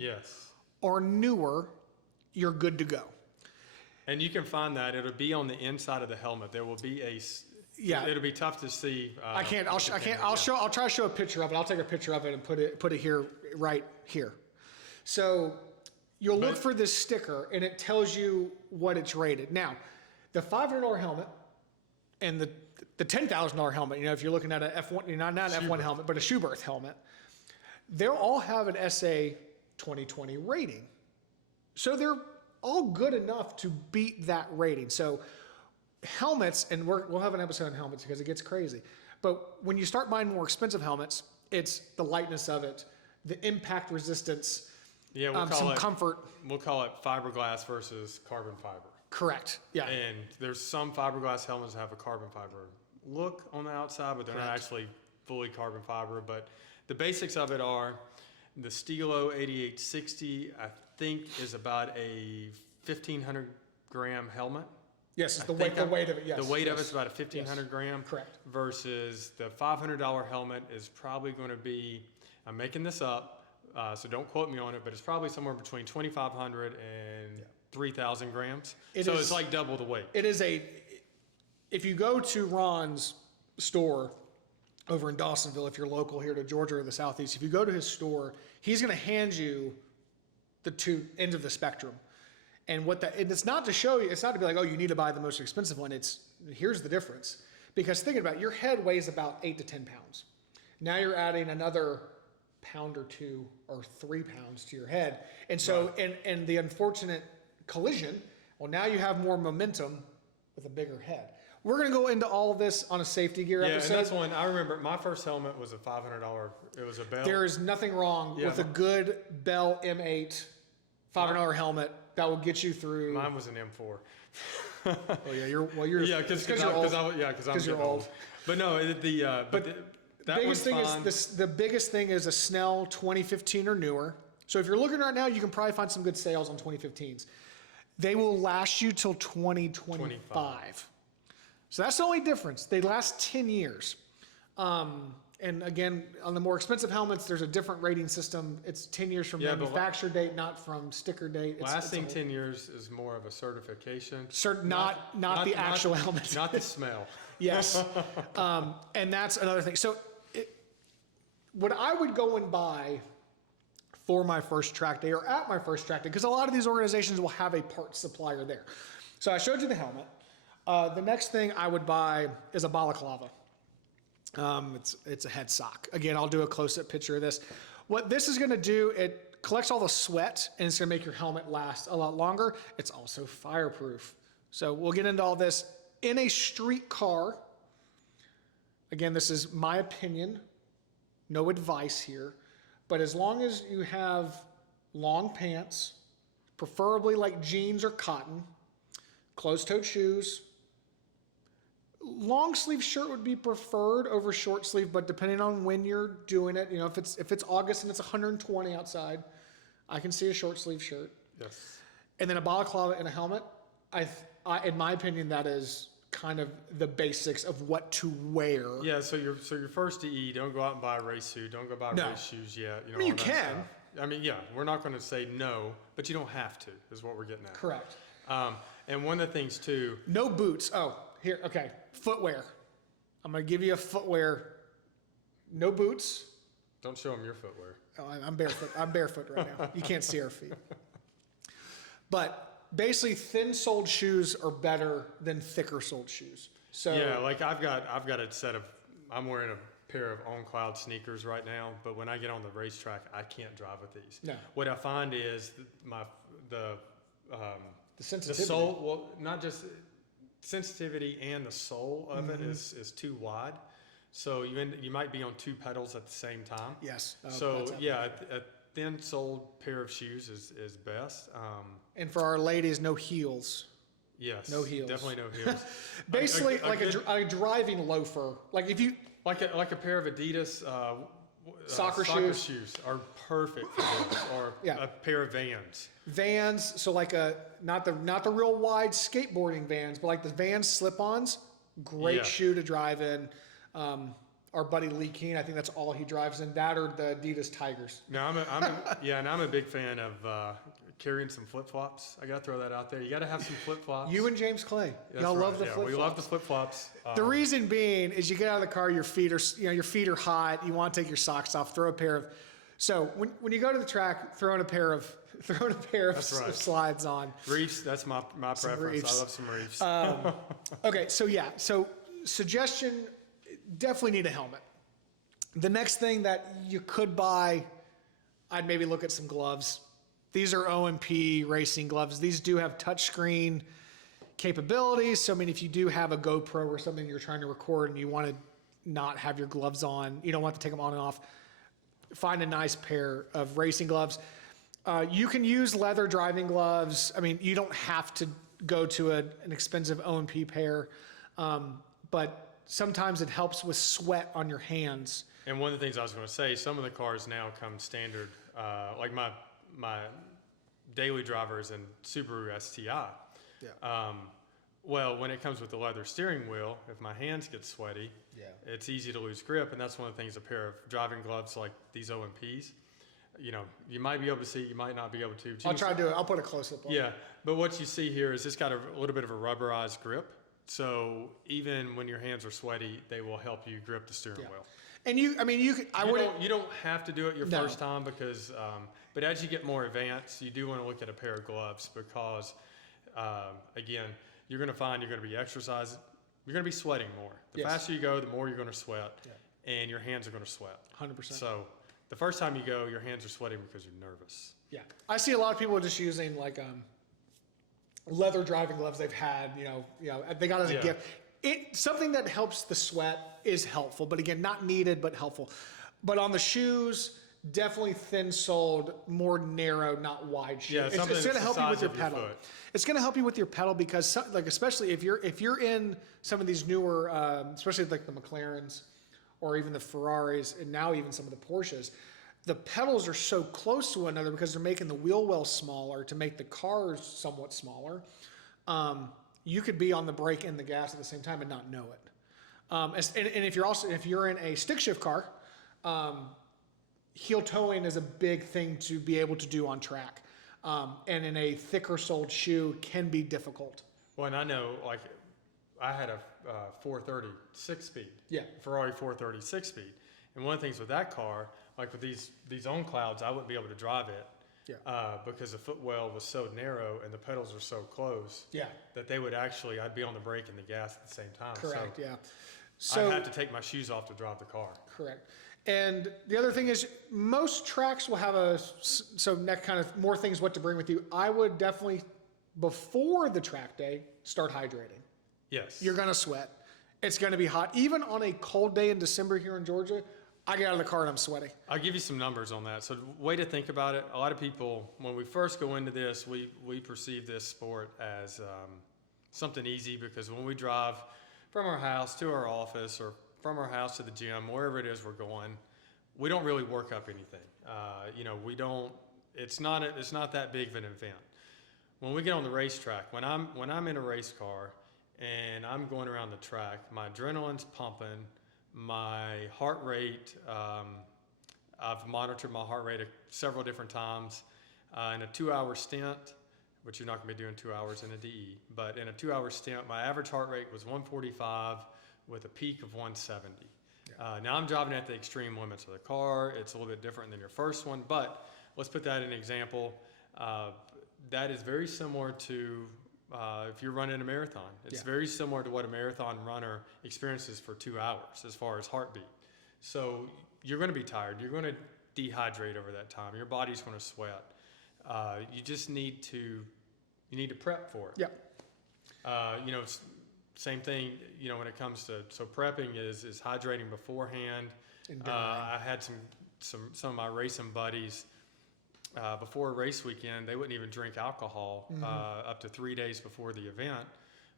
or newer, you're good to go. And you can find that. It'll be on the inside of the helmet. There will be it'll be tough to see. I can't. I'll try to show a picture of it. I'll take a picture of it and put it here, right here. So you'll look for this sticker, and it tells you what it's rated. Now, the $500 helmet and the $10,000 helmet, if you're looking at a F1, not an F1 helmet, but a Schuberth helmet, they'll all have an SA 2020 rating. So they're all good enough to beat that rating. So helmets, and we'll have an episode on helmets because it gets crazy. But when you start buying more expensive helmets, it's the lightness of it, the impact resistance, some comfort. We'll call it fiberglass versus carbon fiber. Correct. Yeah. And there's some fiberglass helmets that have a carbon fiber look on the outside, but they're not actually fully carbon fiber. But the basics of it are the Stilo 8860, I think, is about a 1,500 gram helmet. Yes, it's the weight of it. Yes. The weight of it's about a 1,500 gram. Correct. Versus the $500 helmet is probably going to be, I'm making this up, so don't quote me on it, but it's probably somewhere between 2,500 and 3,000 grams. It's like double the weight. It is if you go to Ron's store over in Dawsonville, if you're local here to Georgia or the Southeast, if you go to his store, he's going to hand you the two ends of the spectrum. And and it's not to show you, it's not to be like, oh, you need to buy the most expensive one. Here's the difference. Because thinking about it, your head weighs about 8 to 10 pounds. Now you're adding another pound or 2 or 3 pounds to your head. And so, and the unfortunate collision, well, now you have more momentum with a bigger head. We're going to go into all of this on a safety gear episode. Yeah, and that's one, I remember my first helmet was a $500, it was a Bell. There is nothing wrong with a good Bell M8 $500 helmet that will get you through. Mine was an M4. Because you're old. But no, the biggest thing is a Snell 2015 or newer. So if you're looking right now, you can probably find some good sales on 2015s. They will last you till 2025. So that's the only difference. They last 10 years. And again, on the more expensive helmets, there's a different rating system. It's 10 years from manufacture date, not from sticker date. Lasting 10 years is more of a certification. Not the actual helmet. Not the smell. Yes. And that's another thing. So what I would go and buy for my first track day or at my first track day, because a lot of these organizations will have a parts supplier there. So I showed you the helmet. The next thing I would buy is a balaclava. It's a head sock. Again, I'll do a close-up picture of this. What this is going to do, it collects all the sweat, and it's going to make your helmet last a lot longer. It's also fireproof. So we'll get into all this. In a street car, again, this is my opinion, no advice here, but as long as you have long pants, preferably like jeans or cotton, closed-toed shoes, long sleeve shirt would be preferred over short sleeve, but depending on when you're doing it, if it's August and it's 120 outside, I can see a short sleeve shirt. Yes. And then a balaclava and a helmet. I in my opinion, that is kind of the basics of what to wear. Yeah. So your first DE, don't go out and buy a race suit. Don't go buy race shoes yet. I mean, you can. Stuff. I mean, yeah, we're not going to say no, but you don't have to, is what we're getting at. Correct. And one of the things too. No boots. Oh, here. Okay. Footwear. I'm going to give you a footwear. No boots. Don't show them your footwear. Oh, I'm barefoot. I'm barefoot right now. You can't see our feet. But basically, thin-soled shoes are better than thicker-soled shoes. So yeah, like I've got a set of. I'm wearing a pair of On Cloud sneakers right now, but when I get on the racetrack, I can't drive with these. No. What I find is the sensitivity. the sole. Well, not just sensitivity, and the sole of it is too wide. So you might be on two pedals at the same time. Yes. So yeah, a thin-soled pair of shoes is best. And for our ladies, no heels. Yes. No heels. Definitely no heels. Basically, a driving loafer. Like if you like a pair of Adidas soccer shoes are perfect for this, or a pair of Vans. Vans, so like not the real wide skateboarding Vans, but like the Vans slip-ons. Great shoe to drive in. Our buddy Lee Keen, I think that's all he drives in. That or the Adidas Tigers. No, I'm a big fan of carrying some flip-flops. I got to throw that out there. You got to have some flip-flops. You and James Clay, y'all love the flip-flops. We love the flip-flops. The reason being is you get out of the car, your feet are hot. You want to take your socks off. Throw a pair of. So when you go to the track, throw in a pair of slides on. Reefs. That's my preference. Reefs. I love some reefs. Okay, so suggestion. Definitely need a helmet. The next thing that you could buy, I'd maybe look at some gloves. These are O&P racing gloves. These do have touchscreen capabilities. So, I mean, if you do have a GoPro or something you're trying to record and you want to not have your gloves on, you don't want to take them on and off, find a nice pair of racing gloves. You can use leather driving gloves. I mean, you don't have to go to an expensive O&P pair, but sometimes it helps with sweat on your hands. And one of the things I was going to say, some of the cars now come standard. Like my daily driver is in Subaru STI. Yeah. Well, when it comes with the leather steering wheel, if my hands get sweaty, it's easy to lose grip, and that's one of the things. A pair of driving gloves like these O&Ps, you might be able to see, you might not be able to. I'll try to do it. I'll put a close up on it. Yeah, but what you see here is it's got a little bit of a rubberized grip. So even when your hands are sweaty, they will help you grip the steering wheel. And you don't have to do it your first time because, but as you get more advanced, you do want to look at a pair of gloves because, again, you're going to find you're going to be exercising, you're going to be sweating more. The faster you go, the more you're going to sweat, and your hands are going to sweat. 100%. So the first time you go, your hands are sweating because you're nervous. Yeah, I see a lot of people just using like leather driving gloves they've had, they got as a gift. Something that helps the sweat is helpful, but again, not needed, but helpful. But on the shoes, definitely thin-soled, more narrow, not wide shoe. Yeah, it's going to help you with your pedal. It's going to help you with your pedal because, like, especially if you're in some of these newer, especially like the McLarens or even the Ferraris, and now even some of the Porsches, the pedals are so close to one another because they're making the wheel well smaller to make the cars somewhat smaller. You could be on the brake and the gas at the same time and not know it. And if you're in a stick shift car, heel toeing is a big thing to be able to do on track. And in a thicker soled shoe can be difficult. Well, and I know, like, I had a 430 6-speed. Yeah. Ferrari 430 6-speed. And one of the things with that car, like with these On Clouds, I wouldn't be able to drive it because the footwell was so narrow and the pedals were so close that they would actually, I'd be on the brake and the gas at the same time. Correct, so yeah. So I'd have to take my shoes off to drive the car. Correct. And the other thing is most tracks will have so next kind of more things what to bring with you. I would definitely, before the track day, start hydrating. Yes. You're going to sweat. It's going to be hot. Even on a cold day in December here in Georgia, I get out of the car and I'm sweaty. I'll give you some numbers on that. So the way to think about it, a lot of people, when we first go into this, we perceive this sport as something easy because when we drive from our house to our office or from our house to the gym, wherever it is we're going, we don't really work up anything. We don't, it's not that big of an event. When we get on the racetrack, when I'm in a race car and I'm going around the track, my adrenaline's pumping, my heart rate, I've monitored my heart rate several different times in a 2-hour stint, which you're not going to be doing 2 hours in a DE, but in a 2-hour stint, my average heart rate was 145 with a peak of 170. Now I'm driving at the extreme limits of the car. It's a little bit different than your first one, but let's put that in an example. That is very similar to if you're running a marathon. It's very similar to what a marathon runner experiences for 2 hours as far as heartbeat. So you're going to be tired. You're going to dehydrate over that time. Your body's going to sweat. You just need to prep for it. Yep. Same thing, when it comes to, so prepping is hydrating beforehand. I had some of my racing buddies, before a race weekend, they wouldn't even drink alcohol up to 3 days before the event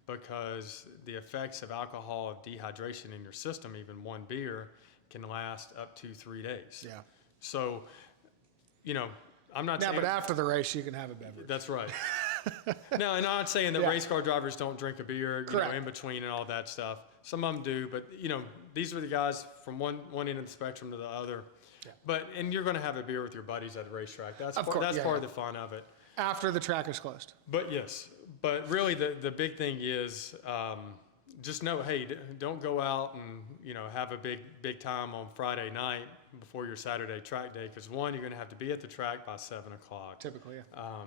because the effects of alcohol of dehydration in your system, even one beer, can last up to 3 days. Yeah. So, I'm not saying... but after the race, you can have a beverage. That's right. No, and I'm not saying that race car drivers don't drink a beer in between and all that stuff. Some of them do, but, these are the guys from one end of the spectrum to the other. Yeah. And you're going to have a beer with your buddies at the racetrack. That's part of the fun of it. After the track is closed. But yes, but really the big thing is just know, hey, don't go out and have a big time on Friday night before your Saturday track day because one, you're going to have to be at the track by 7 o'clock. Typically, yeah.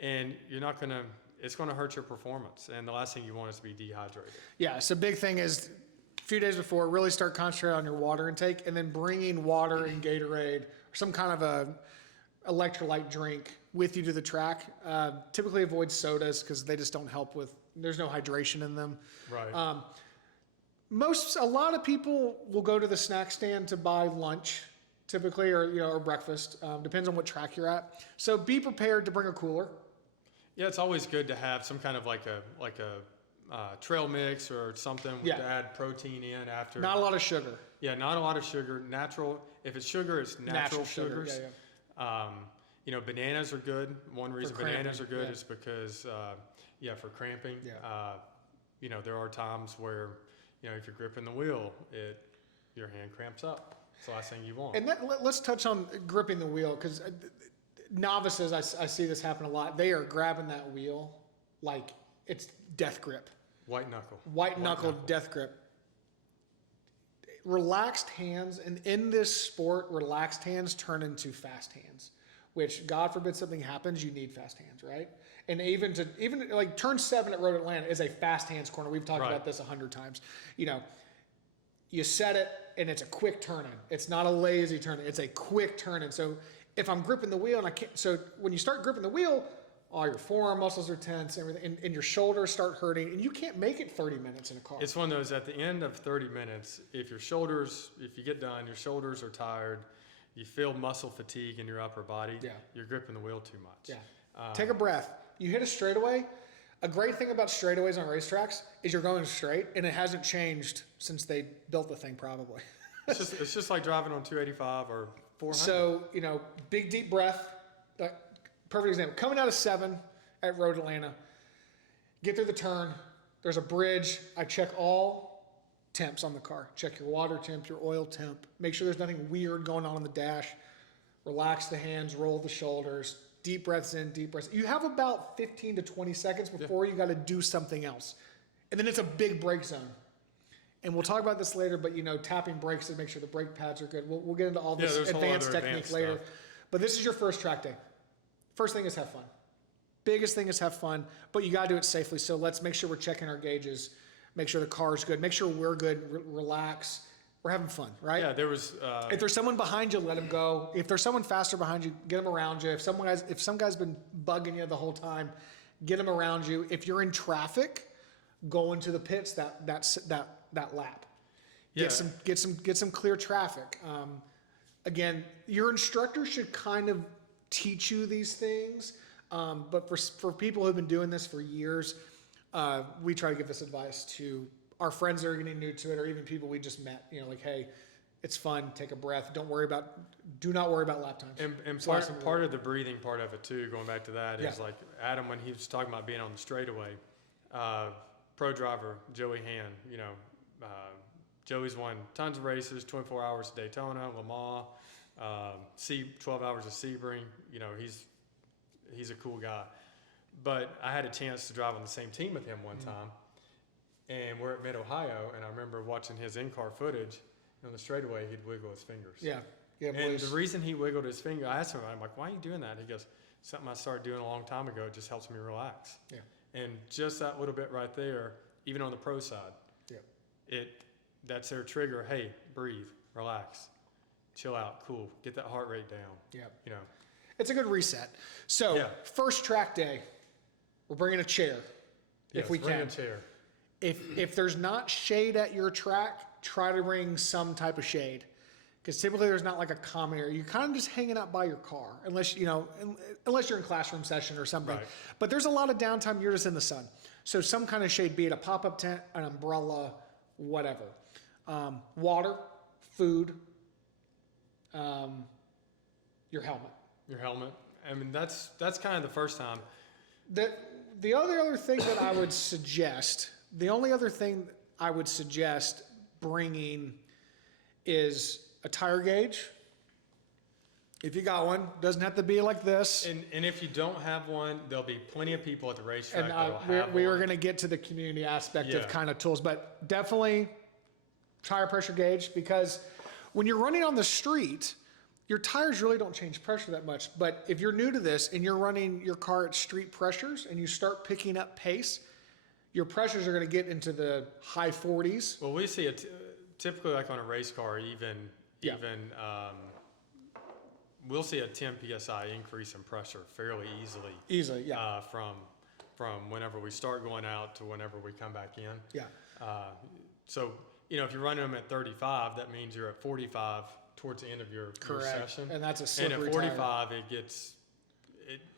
And you're not going to. It's going to hurt your performance, and the last thing you want is to be dehydrated. Yeah. So big thing is. A few days before, really start concentrating on your water intake and then bringing water and Gatorade or some kind of a electrolyte drink with you to the track. Typically avoid sodas because they just don't help with, there's no hydration in them. Right. A lot of people will go to the snack stand to buy lunch typically or breakfast. Depends on what track you're at. So be prepared to bring a cooler. Yeah, it's always good to have some kind of like a trail mix or something to add protein in after. Not a lot of sugar. Yeah, not a lot of sugar. Natural. If it's sugar, it's natural sugars. Yeah. Bananas are good. One reason bananas are good is because, for cramping. Yeah. There are times where, if you're gripping the wheel, your hand cramps up. It's the last thing you want. And let's touch on gripping the wheel because novices, I see this happen a lot. They are grabbing that wheel like it's death grip. White knuckle. White knuckle death grip. Relaxed hands, and in this sport, relaxed hands turn into fast hands, which God forbid something happens, you need fast hands, right? And even like turn 7 at Road Atlanta is a fast hands corner. We've talked about this 100 times. You set it and it's a quick turn in. It's not a lazy turn in. It's a quick turn in. So if I'm gripping the wheel and I can't, so when you start gripping the wheel, all your forearm muscles are tense, everything, and your shoulders start hurting, and you can't make it 30 minutes in a car. It's one of those at the end of 30 minutes, if you get done, your shoulders are tired, you feel muscle fatigue in your upper body, you're gripping the wheel too much. Yeah. Take a breath. You hit a straightaway. A great thing about straightaways on racetracks is you're going straight, and it hasn't changed since they built the thing probably. It's just like driving on 285 or 400. So, big deep breath. Perfect example. Coming out of 7 at Road Atlanta, get through the turn. There's a bridge. I check all temps on the car. Check your water temp, your oil temp. Make sure there's nothing weird going on the dash. Relax the hands, roll the shoulders. Deep breaths in, deep breaths. You have about 15 to 20 seconds before you got to do something else. And then it's a big brake zone. And we'll talk about this later, but tapping brakes to make sure the brake pads are good. We'll get into all this advanced technique later. But this is your first track day. first thing is have fun. Biggest thing is have fun, but you got to do it safely. So let's make sure we're checking our gauges, make sure the car's good, make sure we're good, relax. We're having fun, right? Yeah, there was. If there's someone behind you, let them go. If there's someone faster behind you, get them around you. If some guy's been bugging you the whole time, get them around you. If you're in traffic, go into the pits that lap. Yeah. Get some clear traffic. Again, your instructor should kind of teach you these things, but for people who've been doing this for years, we try to give this advice to our friends that are getting new to it, or even people we just met. You know, like, hey, it's fun. Take a breath. Do not worry about lap times. And plus, part of the breathing part of it too, going back to that, is like Adam, when he was talking about being on the straightaway, pro driver Joey Han, you know, Joey's won tons of races, 24 hours of Daytona, Le Mans, 12 hours of Sebring. You know, he's a cool guy. But I had a chance to drive on the same team with him one time, and we're at Mid-Ohio, and I remember watching his in-car footage. On the straightaway, he'd wiggle his fingers. Yeah. And Please. the reason he wiggled his finger, I asked him, I'm like, why are you doing that? He goes, something I started doing a long time ago. It just helps me relax. Yeah. And just that little bit right there, even on the pro side, that's their trigger. Hey, breathe, relax, chill out, cool, get that heart rate down. Yeah. You know, it's a good reset. So first track day, we're bringing a chair if we bring can. a chair. If there's not shade at your track, try to bring some type of shade, because typically there's not like a common area. You're kind of just hanging out by your car, unless you're in classroom session or something. Right. But there's a lot of downtime. You're just in the sun, so some kind of shade, be it a pop-up tent, an umbrella, whatever. Water, food, your helmet. Your helmet. I mean, that's kind of the first time. The other thing that I would suggest, bringing is a tire gauge. If you got one, doesn't have to be like this. And if you don't have one, there'll be plenty of people at the racetrack that'll have we one. were going to get to the community aspect of kind of tools, but definitely tire pressure gauge, because when you're running on the street, your tires really don't change pressure that much. But if you're new to this and you're running your car at street pressures and you start picking up pace, your pressures are going to get into the high 40s. Well, we see it typically, like on a race car, we'll see a 10 psi increase in pressure fairly easily. From whenever we start going out to whenever we come back in. Yeah. So, if you're running them at 35, that means you're at 45 towards the end of your session. And that's a slippery And at 45, tire.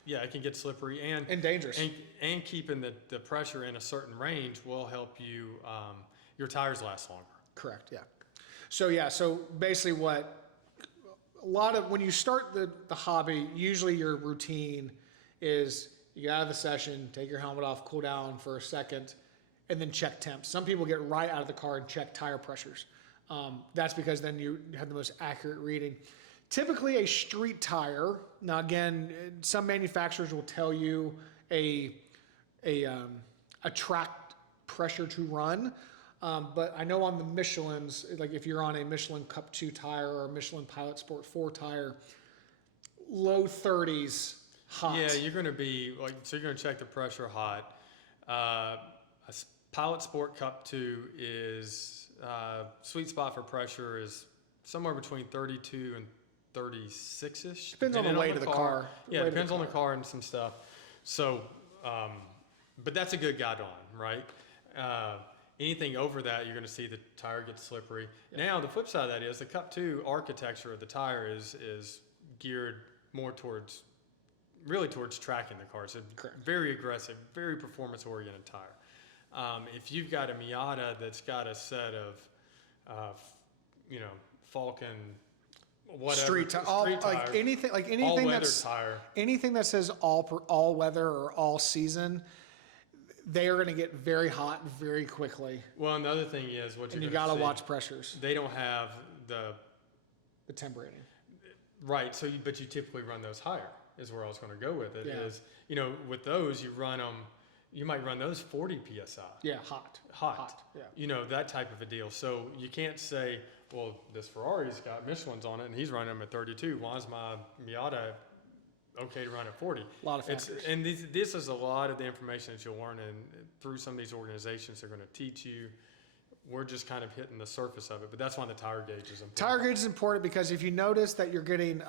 it can get slippery and dangerous. And keeping the pressure in a certain range will help you, your tires last longer. Correct, yeah. So basically when you start the hobby, usually your routine is you get out of the session, take your helmet off, cool down for a second, and then check temps. Some people get right out of the car and check tire pressures. That's because then you have the most accurate reading. Typically a street tire, now again, some manufacturers will tell you a track pressure to run, but I know on the Michelins, like if you're on a Michelin Cup 2 tire or a Michelin Pilot Sport 4 tire, low 30s hot. Yeah, you're going to be you're going to check the pressure hot. Pilot Sport Cup 2 is sweet spot for pressure is somewhere between 32 and 36-ish. Depends on the weight of the car. Yeah, depends on the car and some stuff. So, but that's a good guideline, right? Anything over that, you're going to see the tire get slippery. Yeah. Now, the flip side of that is the Cup 2 architecture of the tire is geared more towards tracking the car. It's a very aggressive, very performance-oriented tire. If you've got a Miata that's got a set of Falcon, whatever, street tire, anything that's tire, anything that says all weather or all season, they are going to get very hot very quickly. Well, and the other thing is you got to watch pressures. They don't have the temp rating, right? So, but you typically run those higher. Is where I was going to go with it. Yeah. Is with those you run them. You might run those 40 psi. Yeah, hot. Yeah. That type of a deal. So you can't say, well, this Ferrari's got Michelin's on it and he's running them at 32. Why is my Miata okay to run at 40. A lot of factors. And this is a lot of the information that you'll learn through some of these organizations. They're going to teach you. We're just kind of hitting the surface of it, but that's why the tire gauge is important. Tire gauge is important because if you notice that you're getting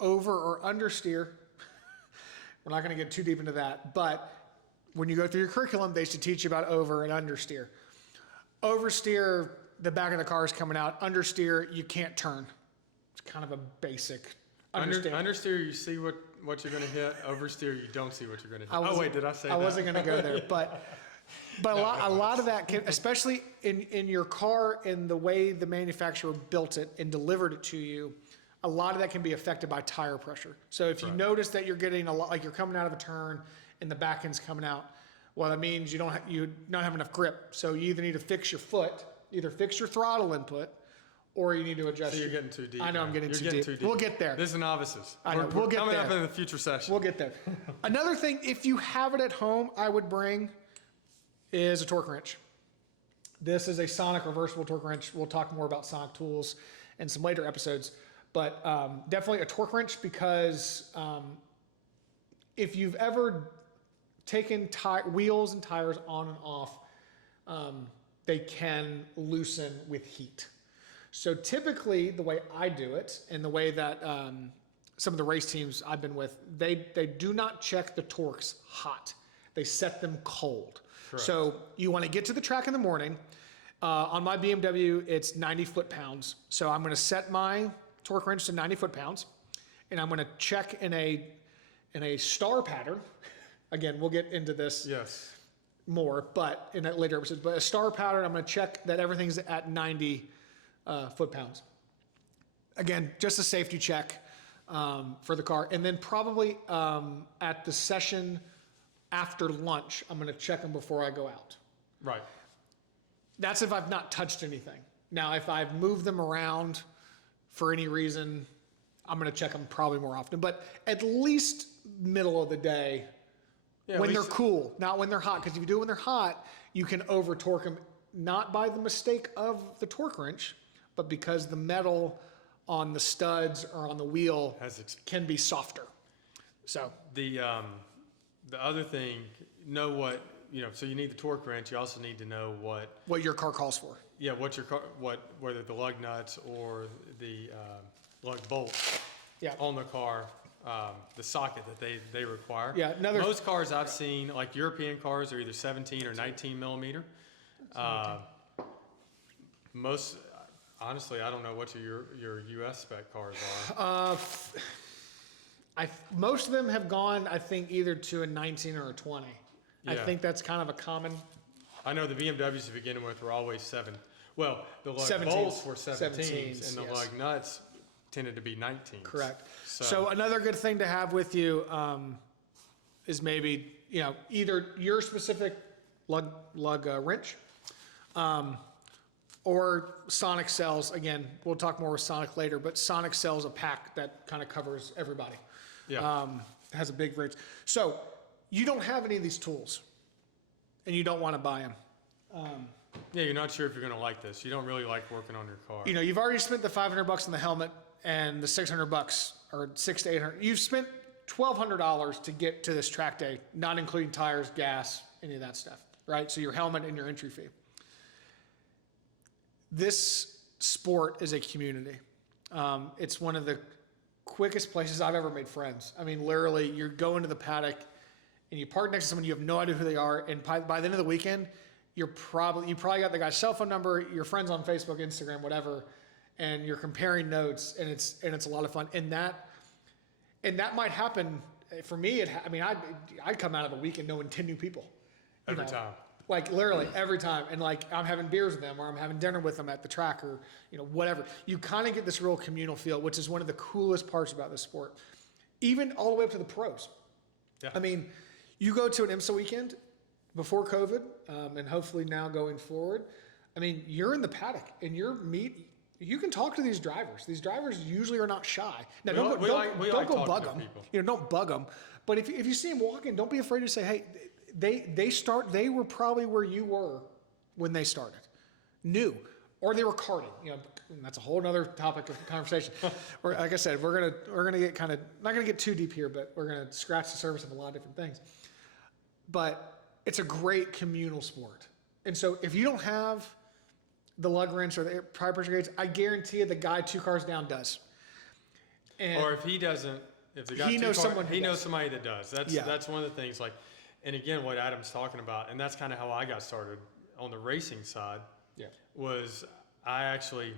over or understeer, we're not going to get too deep into that, but when you go through your curriculum, they should teach you about over and understeer. Oversteer, the back of the car is coming out. Understeer, you can't turn. It's kind of a basic understanding. Understeer, you see what you're going to hit. Oversteer, you don't see what you're going to hit. Oh, wait, did I say that? I wasn't going to go there, but a lot of that can, especially in your car and the way the manufacturer built it and delivered it to you, a lot of that can be affected by tire pressure. So if you notice that you're getting a lot, like you're coming out of a turn and the back end's coming out, well, that means you don't have enough grip. So you either need to fix your foot, either fix your throttle input, or you need to adjust. So you're getting too deep. I know I'm getting too deep. We'll get there. This is novices. I know. We'll get coming there. up in the future session. We'll get there. Another thing, if you have it at home, I would bring is a torque wrench. This is a Sonic reversible torque wrench. We'll talk more about Sonic tools in some later episodes, but definitely a torque wrench because if you've ever taken wheels and tires on and off, they can loosen with heat. So typically the way I do it and the way that some of the race teams I've been with, they do not check the torques hot. They set them cold. Correct. So you want to get to the track in the morning. On my BMW, it's 90 foot-pounds. So I'm going to set my torque wrench to 90 foot-pounds, and I'm going to check in a star pattern. Again, we'll get into this more, but in that later episodes. But a star pattern, I'm going to check that everything's at 90 foot-pounds. Again, just a safety check for the car. And then probably at the session after lunch, I'm going to check them before I go out. Right. That's if I've not touched anything. Now, if I've moved them around for any reason, I'm going to check them probably more often. But at least middle of the day, when they're cool, not when they're hot. Because if you do it when they're hot, you can over torque them, not by the mistake of the torque wrench, but because the metal on the studs or on the wheel can be softer. So the other thing, so you need the torque wrench. You also need to know what your car calls for. Yeah, whether the lug nuts or the lug bolt on the car, the socket that they require. Yeah, most cars I've seen, like European cars, are either 17 or 19 millimeter. Most, honestly, I don't know what your U.S. spec cars are. Most of them have gone, I think, either to a 19 or a 20. Yeah. I think that's kind of a common. I know the BMWs to begin with were always 7. Well, the lug 17s. Bolts were 17s, and the yes. lug nuts tended to be 19s. Correct. So another good thing to have with you is maybe either your specific lug wrench, or Sonic sells. Again, we'll talk more with Sonic later, but Sonic sells a pack that kind of covers everybody. Yeah. Has a big range. So you don't have any of these tools, and you don't want to buy them. Yeah, you're not sure if you're going to like this. You don't really like working on your car. You've already spent the $500 on the helmet and the $600 or $600 to $800. You've spent $1,200 to get to this track day, not including tires, gas, any of that stuff, right? So your helmet and your entry fee. This sport is a community. It's one of the quickest places I've ever made friends. I mean, literally, you're going to the paddock and you park next to someone, you have no idea who they are, and by the end of the weekend, you probably got the guy's cell phone number, your friends on Facebook, Instagram, whatever, and you're comparing notes, and it's a lot of fun. And that might happen for me. I'd come out of a weekend knowing 10 new people every time. Like literally every time, and like I'm having beers with them, or I'm having dinner with them at the track, or whatever. You kind of get this real communal feel, which is one of the coolest parts about this sport, even all the way up to the pros. Yeah. I mean, you go to an IMSA weekend before COVID, and hopefully now going forward. I mean, you're in the paddock and you can talk to these drivers. These drivers usually are not shy. Now, don't go bug them. Don't bug them. But if you see them walking, don't be afraid to say, hey, they were probably where you were when they started. New. or they were karting. You know, and that's a whole other topic of conversation. Like I said, we're gonna get kind of not gonna get too deep here, but we're gonna scratch the surface of a lot of different things. But it's a great communal sport, and so if you don't have the lug wrench or the tire pressure gauge, I guarantee you the guy 2 cars down does. And or if he doesn't, if the guy he knows someone who he knows does. somebody that does. That's one of the things. Like, and again, what Adam's talking about, and that's kind of how I got started on the racing side. Yeah. Was I actually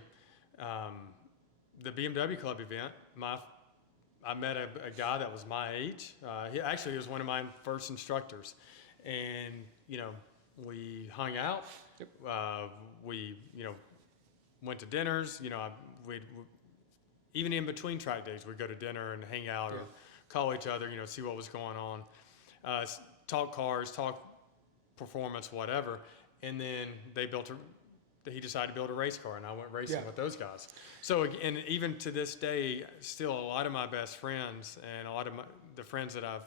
the BMW Club event? I met a guy that was my age. He actually was one of my first instructors, and you know, we hung out. Yep. We went to dinners. You know, we even in between track days, we'd go to dinner and hang out or call each other. You know, see what was going on, talk cars, talk performance, whatever. And then he decided to build a race car, and I went racing with those guys. So, and even to this day, still a lot of my best friends and a lot of the friends that I've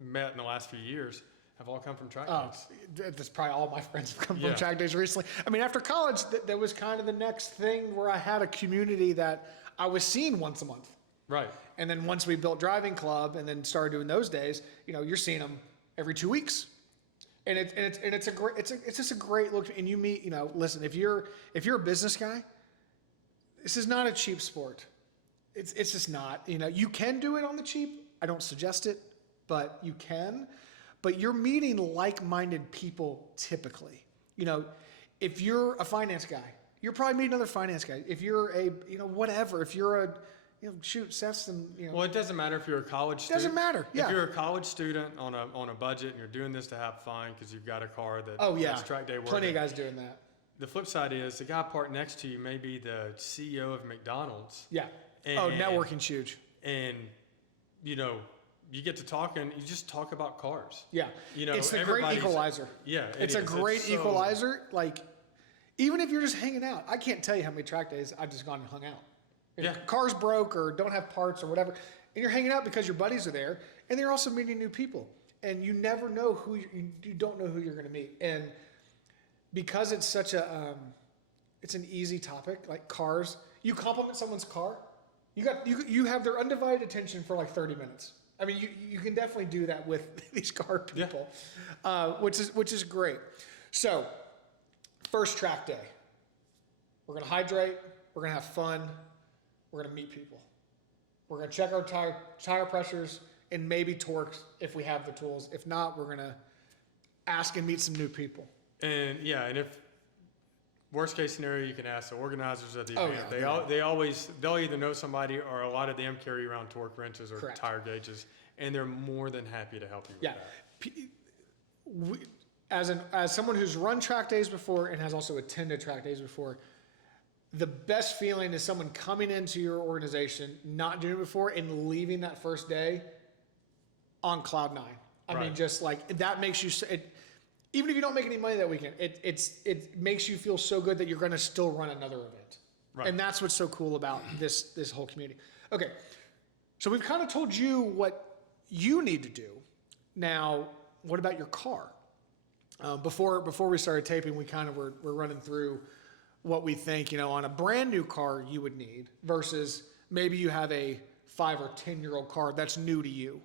met in the last few years have all come from track days. That's probably all my friends have come from track days recently. I mean, after college, that was kind of the next thing where I had a community that I was seeing once a month. Right. And then once we built Driving Club and then started doing those days, you know, you're seeing them every 2 weeks. And it's just a great look. And you meet, you know, listen, if you're a business guy, this is not a cheap sport. It's just not. You know, you can do it on the cheap. I don't suggest it, but you can. But you're meeting like-minded people typically. You know, if you're a finance guy, you're probably meeting another finance guy. If you're a, you know, whatever. If you're a, you know, shoot, Seth's and, you know. Well, it doesn't matter if you're a college student. Doesn't matter. Yeah. If you're a college student on a budget and you're doing this to have fun because you've got a car that that's track day work. Plenty of guys doing that. The flip side is the guy parked next to you may be the CEO of McDonald's. Yeah. Networking's huge. And, you know, you get to talking, you just talk about cars. Yeah. You know, it's the great equalizer. Yeah. It's a great equalizer. Like, even if you're just hanging out, I can't tell you how many track days I've just gone and hung out. If cars broke or don't have parts or whatever, and you're hanging out because your buddies are there, and they're also meeting new people, and you never know who you don't know who you're going to meet, and because it's such a it's an easy topic, like cars. You compliment someone's car, you have their undivided attention for like 30 minutes. I mean, you can definitely do that with these car people, which is great. So, first track day, we're going to hydrate, we're going to have fun. We're going to meet people. We're going to check our tire pressures and maybe torques if we have the tools. If not, we're going to ask and meet some new people. And and if worst case scenario, you can ask the organizers of the event. Yeah, They'll either know somebody or a lot of them carry around torque wrenches or tire gauges, and they're more than happy to help you with that. As someone who's run track days before and has also attended track days before, the best feeling is someone coming into your organization, not doing it before, and leaving that first day on cloud 9. I mean, just like that makes you. Even if you don't make any money that weekend, it makes you feel so good that you're going to still run another event, and that's what's so cool about this whole community. Okay, so we've kind of told you what you need to do. Now, what about your car? Before we started taping, we kind of were running through what we think, you know, on a brand new car you would need versus maybe you have a 5 or 10-year-old car that's new to you.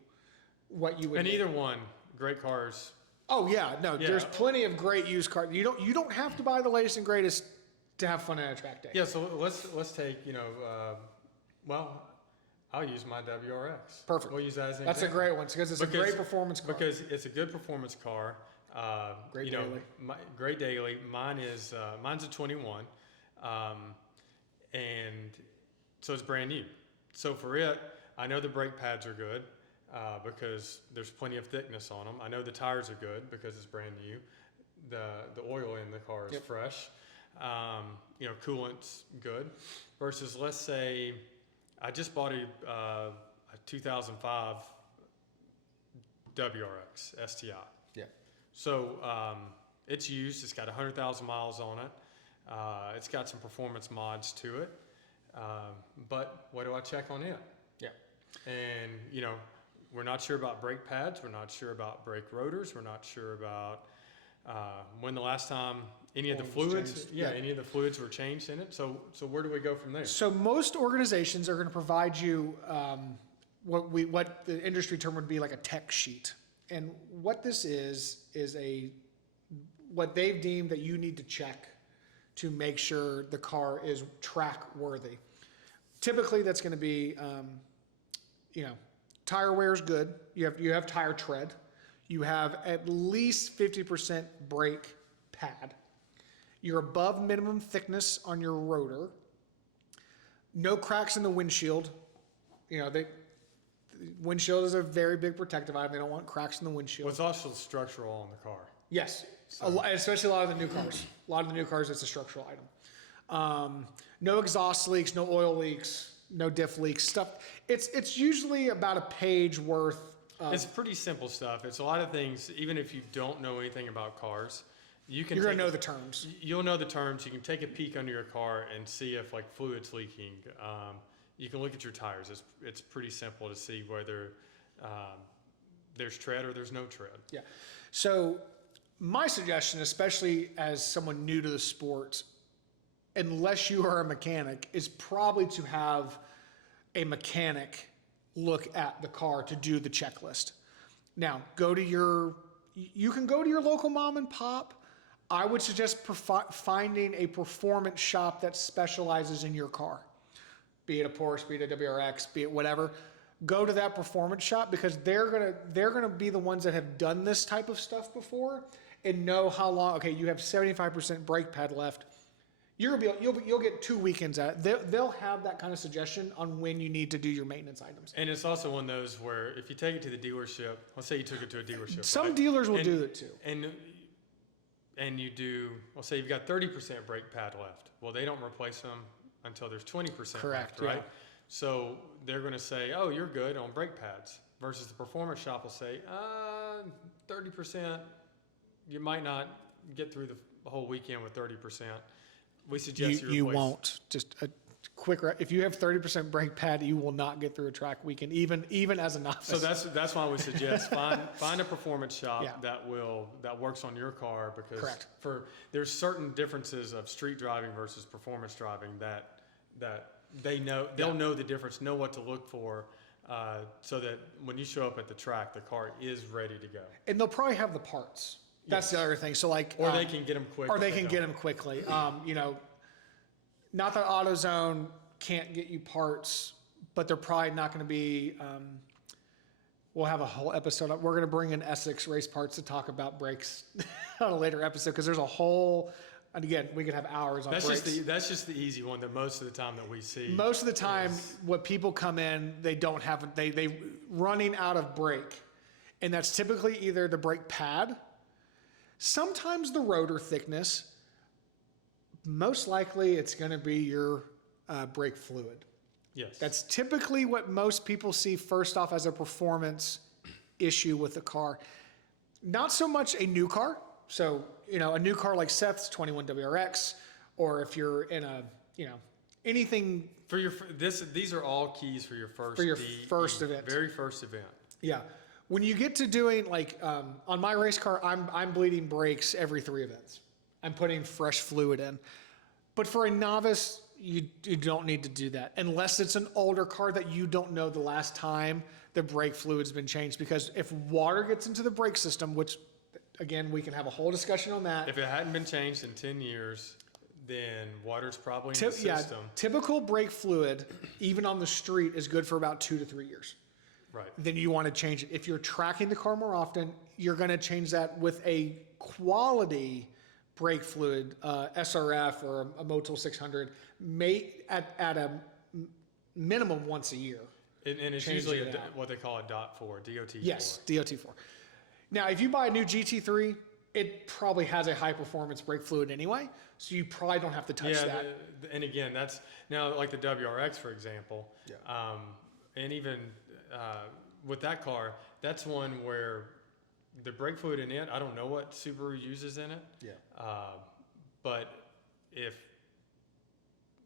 What you would need. Either one, great cars. Oh yeah, no, there's plenty of great used cars. You don't have to buy the latest and greatest to have fun at a track day. Yeah, so let's take, you know, I'll use my WRX. Perfect. We'll use that as an That's example. a great one because it's a great performance car. Because it's a good performance car. Great daily. Great daily. Mine's a 21, and so it's brand new. So for it, I know the brake pads are good because there's plenty of thickness on them. I know the tires are good because it's brand new. The oil in the car is fresh. You know, coolant's good. Versus, let's say, I just bought a 2005 WRX STI. Yeah. So it's used. It's got 100,000 miles on it. It's got some performance mods to it. But what do I check on it? Yeah. And, you know, we're not sure about brake pads. We're not sure about brake rotors. We're not sure about when the last time any of the Oil was fluids, changed. yeah, Yeah. any of the fluids were changed in it. So where do we go from there? So most organizations are going to provide you what the industry term would be like a tech sheet. And what this is what they've deemed that you need to check to make sure the car is track worthy. Typically, that's going to be, tire wear is good. You have tire tread. You have at least 50% brake pad. You're above minimum thickness on your rotor. No cracks in the windshield. Windshield is a very big protective item. They don't want cracks in the windshield. Well, it's also structural on the car. Yes, especially a lot of the new cars. A lot of the new cars, it's a structural item. No exhaust leaks, no oil leaks, no diff leaks. Stuff. It's usually about a page worth. It's pretty simple stuff. It's a lot of things. Even if you don't know anything about cars, you're gonna know the terms. You'll know the terms. You can take a peek under your car and see if like fluid's leaking. You can look at your tires. It's pretty simple to see whether there's tread or there's no tread. Yeah. So my suggestion, especially as someone new to the sport, unless you are a mechanic, is probably to have a mechanic look at the car to do the checklist. Now, you can go to your local mom and pop. I would suggest finding a performance shop that specializes in your car. Be it a Porsche, be it a WRX, be it whatever. Go to that performance shop because they're gonna be the ones that have done this type of stuff before and know how long. Okay, you have 75% brake pad left. You'll get 2 weekends at it. They'll have that kind of suggestion on when you need to do your maintenance items. And it's also one of those where if you take it to the dealership, let's say you took it to a dealership. Some right? dealers will do it too. And you do, well, say you've got 30% brake pad left. Well, they don't replace them until there's 20% Correct, left, right? yeah. So they're going to say, oh, you're good on brake pads. Versus the performance shop will say, 30%, you might not get through the whole weekend with 30%. We suggest You won't. Just a quick. If you have 30% brake pad, you will not get through a track weekend, even as a novice. So that's why we suggest find a performance shop Yeah. that works on your car because Correct. There's certain differences of street driving versus performance driving that they'll know the difference, know what to look for, so that when you show up at the track, the car is ready to go. And they'll probably have the parts. That's the other thing. So Or they can get them quick. Or they can get them quickly. Not that AutoZone can't get you parts, but they're probably not going to be. We'll have a whole episode. We're going to bring in Essex Race Parts to talk about brakes on a later episode because there's a whole. And again, we could have hours on brakes. That's just the easy one that most of the time that we see. Most of the time, when people come in, they don't have they running out of brake, and that's typically either the brake pad. Sometimes the rotor thickness, most likely it's going to be your brake fluid. Yes. That's typically what most people see first off as a performance issue with the car. Not so much a new car. So, a new car like Seth's 21 WRX, or if you're in a, anything. These are all keys for your first first event. Very first event. Yeah. When you get to doing on my race car, I'm bleeding brakes every 3 events. I'm putting fresh fluid in. But for a novice, you don't need to do that unless it's an older car that you don't know the last time the brake fluid's been changed. Because if water gets into the brake system, which again, we can have a whole discussion on that. If it hadn't been changed in 10 years, then water's probably in the system. Yeah, typical brake fluid, even on the street, is good for about 2 to 3 years. Right. Then you want to change it. If you're tracking the car more often, you're going to change that with a quality brake fluid, SRF or a Motul 600, at a minimum once a year. And it's usually what they call a DOT4, DOT4. Yes, DOT4. Now, if you buy a new GT3, it probably has a high performance brake fluid anyway, so you probably don't have to touch that. And again, that's now like the WRX, for example. Yeah. And even with that car, that's one where the brake fluid in it, I don't know what Subaru uses in it. Yeah. But if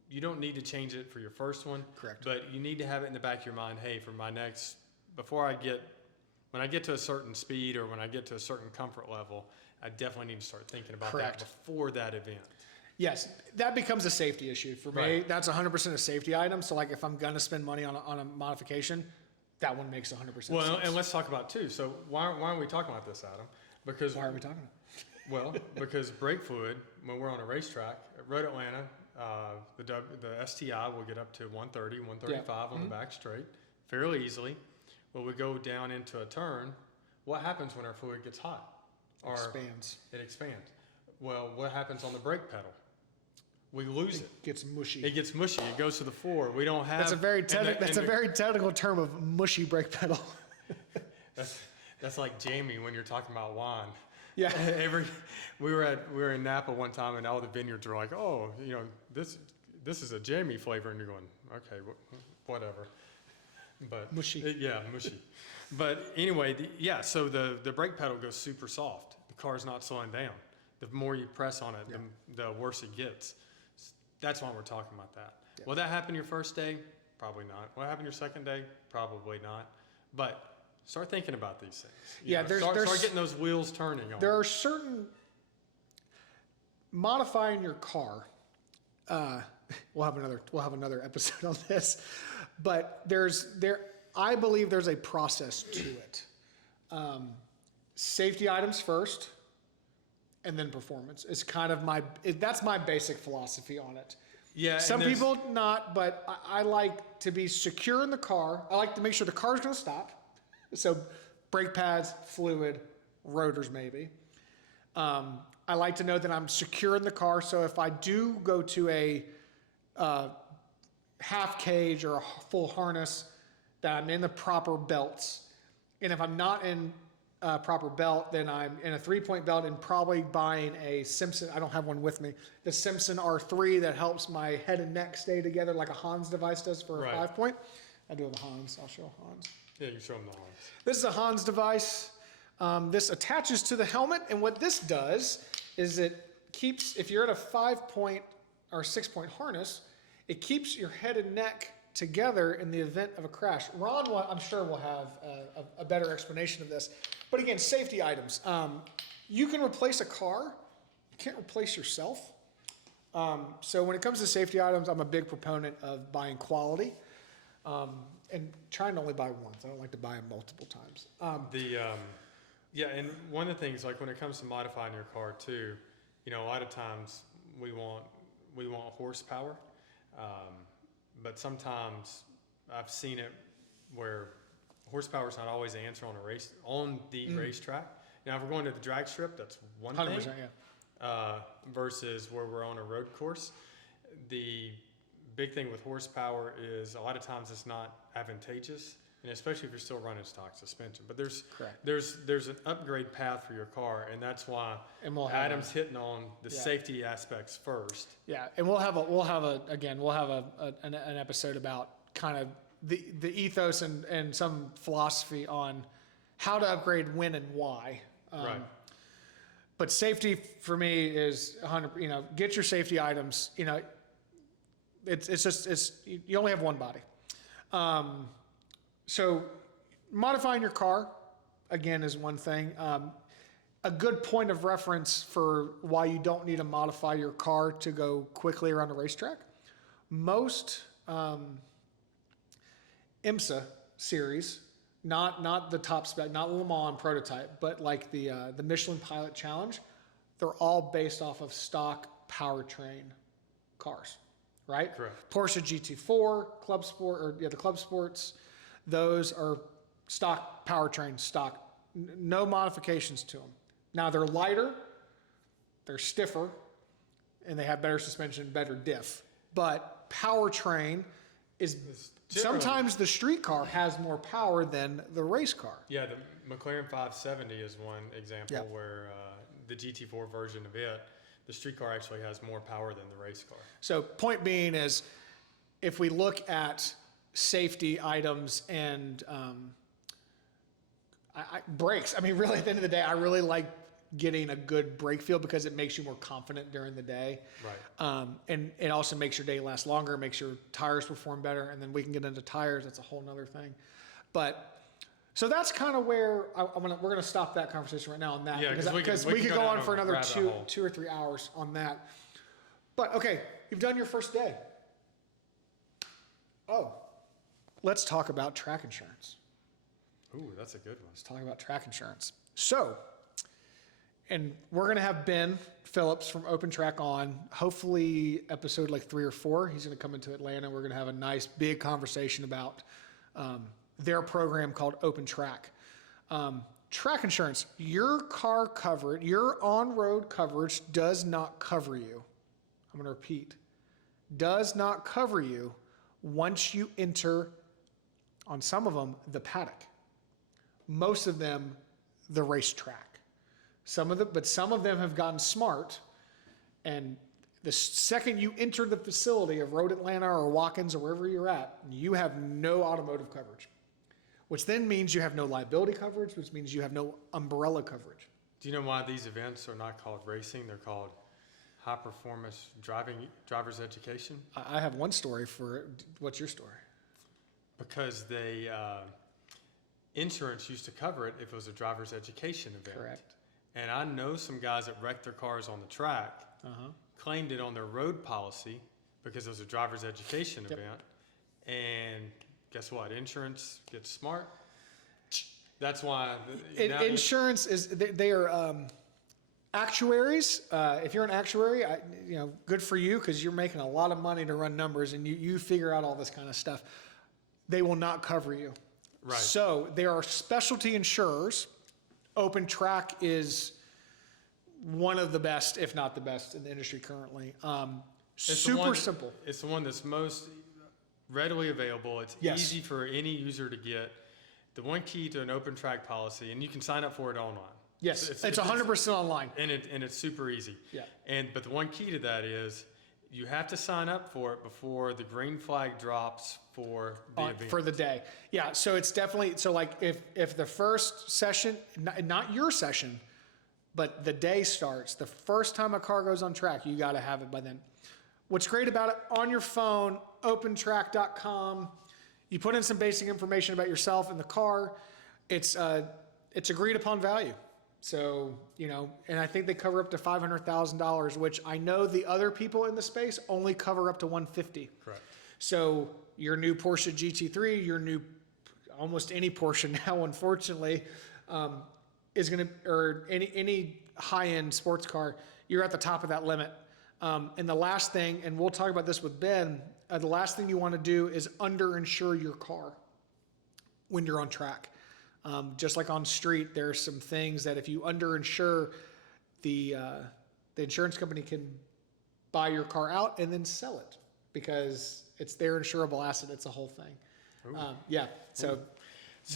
you don't need to change it for your first one. Correct. But you need to have it in the back of your mind, hey, for my next, when I get to a certain speed or when I get to a certain comfort level, I definitely need to start thinking about Correct. that before that event. Yes, that becomes a safety issue for me. Right. That's 100% a safety item. So like if I'm gonna spend money on a modification, that one makes 100% Well, sense. and let's talk about too. So why aren't we talking about this, Adam? Because Why are we talking about? well, because brake fluid, when we're on a racetrack at Road Atlanta, the STI will get up to 130, 135 on the back straight fairly easily. When we go down into a turn, what happens when our fluid gets hot? Expands. It expands. Well, what happens on the brake pedal? We lose it. Gets mushy. It gets mushy. It goes to the floor. We don't have. That's a very very technical term of mushy brake pedal. That's like Jamie when you're talking about wine. Yeah. We were in Napa one time, and all the vineyards were like, oh, this is a Jamie flavor, and you're going, okay, whatever. But Mushy. Mushy. But anyway, so the brake pedal goes super soft. The car's not slowing down. The more you press on it, the worse it gets. That's why we're talking about that. Yeah. Will that happen your first day? Probably not. Will it happen your second day? Probably not. But start thinking about these things. Start getting those wheels turning on. There are certain modifying your car. We'll have another episode on this, but I believe there's a process to it. Safety items first, and then performance. It's kind of that's my basic philosophy on it. Yeah. Some people not, but I like to be secure in the car. I like to make sure the car's going to stop. So brake pads, fluid, rotors maybe. I like to know that I'm secure in the car. So if I do go to a half cage or a full harness, that I'm in the proper belts. And if I'm not in a proper belt, then I'm in a 3-point belt and probably buying a Simpson. I don't have one with me. The Simpson R3 that helps my head and neck stay together like a Hans device does for a 5-point. I do have a Hans. I'll show Hans. Yeah, you show them the Hans. This is a Hans device. This attaches to the helmet, and what this does is it keeps, if you're at a 5-point or 6-point harness, it keeps your head and neck together in the event of a crash. Ron, I'm sure, will have a better explanation of this. But again, safety items. You can replace a car. You can't replace yourself. So when it comes to safety items, I'm a big proponent of buying quality and trying to only buy once. I don't like to buy them multiple times. And one of the things, like when it comes to modifying your car too, a lot of times we want horsepower. But sometimes I've seen it where horsepower is not always the answer on the racetrack. Now, if we're going to the drag strip, that's one 100%, thing. Versus where we're on a road course. The big thing with horsepower is a lot of times it's not advantageous, and especially if you're still running stock suspension. But there's an upgrade path for your car, and that's why Adam's hitting on the safety aspects first. Yeah, and we'll have an episode about kind of the ethos and some philosophy on how to upgrade, when, and why. Right. But safety for me is 100. Get your safety items. It's you only have one body. So modifying your car, again, is one thing. A good point of reference for why you don't need to modify your car to go quickly around a racetrack. Most IMSA series, not the top spec, not Le Mans prototype, but like the Michelin Pilot Challenge, they're all based off of stock powertrain cars, right? Correct. Porsche GT4, Club Sport, the Club Sports, those are stock powertrain, no modifications to them. Now they're lighter, they're stiffer, and they have better suspension, better diff. But powertrain is sometimes the street car has more power than the race car. Yeah, the McLaren 570 is one example where the GT4 version of it, the street car actually has more power than the race car. So point being is, if we look at safety items and brakes, really at the end of the day, I really like getting a good brake feel because it makes you more confident during the day. Right. And it also makes your day last longer, makes your tires perform better, and then we can get into tires. That's a whole nother thing. But So that's kind of where we're going to stop that conversation right now on that. Yeah, because we could go on for another two or 3 hours on that. But okay, you've done your first day. Oh, let's talk about track insurance. Ooh, that's a good one. Let's talk about track insurance. So, and we're going to have Ben Phillips from Open Track on, hopefully episode like 3 or 4. He's going to come into Atlanta. We're going to have a nice big conversation about their program called Open Track. Track insurance, your car coverage, your on-road coverage does not cover you. I'm going to repeat, does not cover you once you enter, on some of them, the paddock. Most of them, the racetrack. Some of them have gotten smart, and the second you enter the facility of Road Atlanta or Watkins or wherever you're at, you have no automotive coverage, which then means you have no liability coverage, which means you have no umbrella coverage. Do you know why these events are not called racing? They're called high performance driver's education? I have one story for it. What's your story? Because they insurance used to cover it if it was a driver's education event. Correct. And I know some guys that wrecked their cars on the track, claimed it on their road policy because it was a driver's education event. And guess what? Insurance gets smart. That's why insurance is they are actuaries. If you're an actuary, good for you because you're making a lot of money to run numbers and you figure out all this kind of stuff. They will not cover you. Right. So there are specialty insurers. Open Track is one of the best, if not the best, in the industry currently. Super simple. It's the one that's most readily available. It's easy for any user to get. The one key to an Open Track policy, and you can sign up for it online. Yes, it's 100% online. And it's super easy. Yeah. But the one key to that is you have to sign up for it before the green flag drops for the event. For the day. Yeah, so it's definitely, so like if the first session, not your session, but the day starts, the first time a car goes on track, you got to have it by then. What's great about it, on your phone, opentrack.com, you put in some basic information about yourself and the car. It's agreed upon value. So, and I think they cover up to $500,000, which I know the other people in the space only cover up to $150,000. Correct. So your new Porsche GT3, your new, almost any Porsche now, unfortunately, is going to, or any high-end sports car, you're at the top of that limit. And the last thing, and we'll talk about this with Ben, the last thing you want to do is underinsure your car when you're on track. Just like on street, there are some things that if you underinsure, the insurance company can buy your car out and then sell it because it's their insurable asset. It's a whole thing. So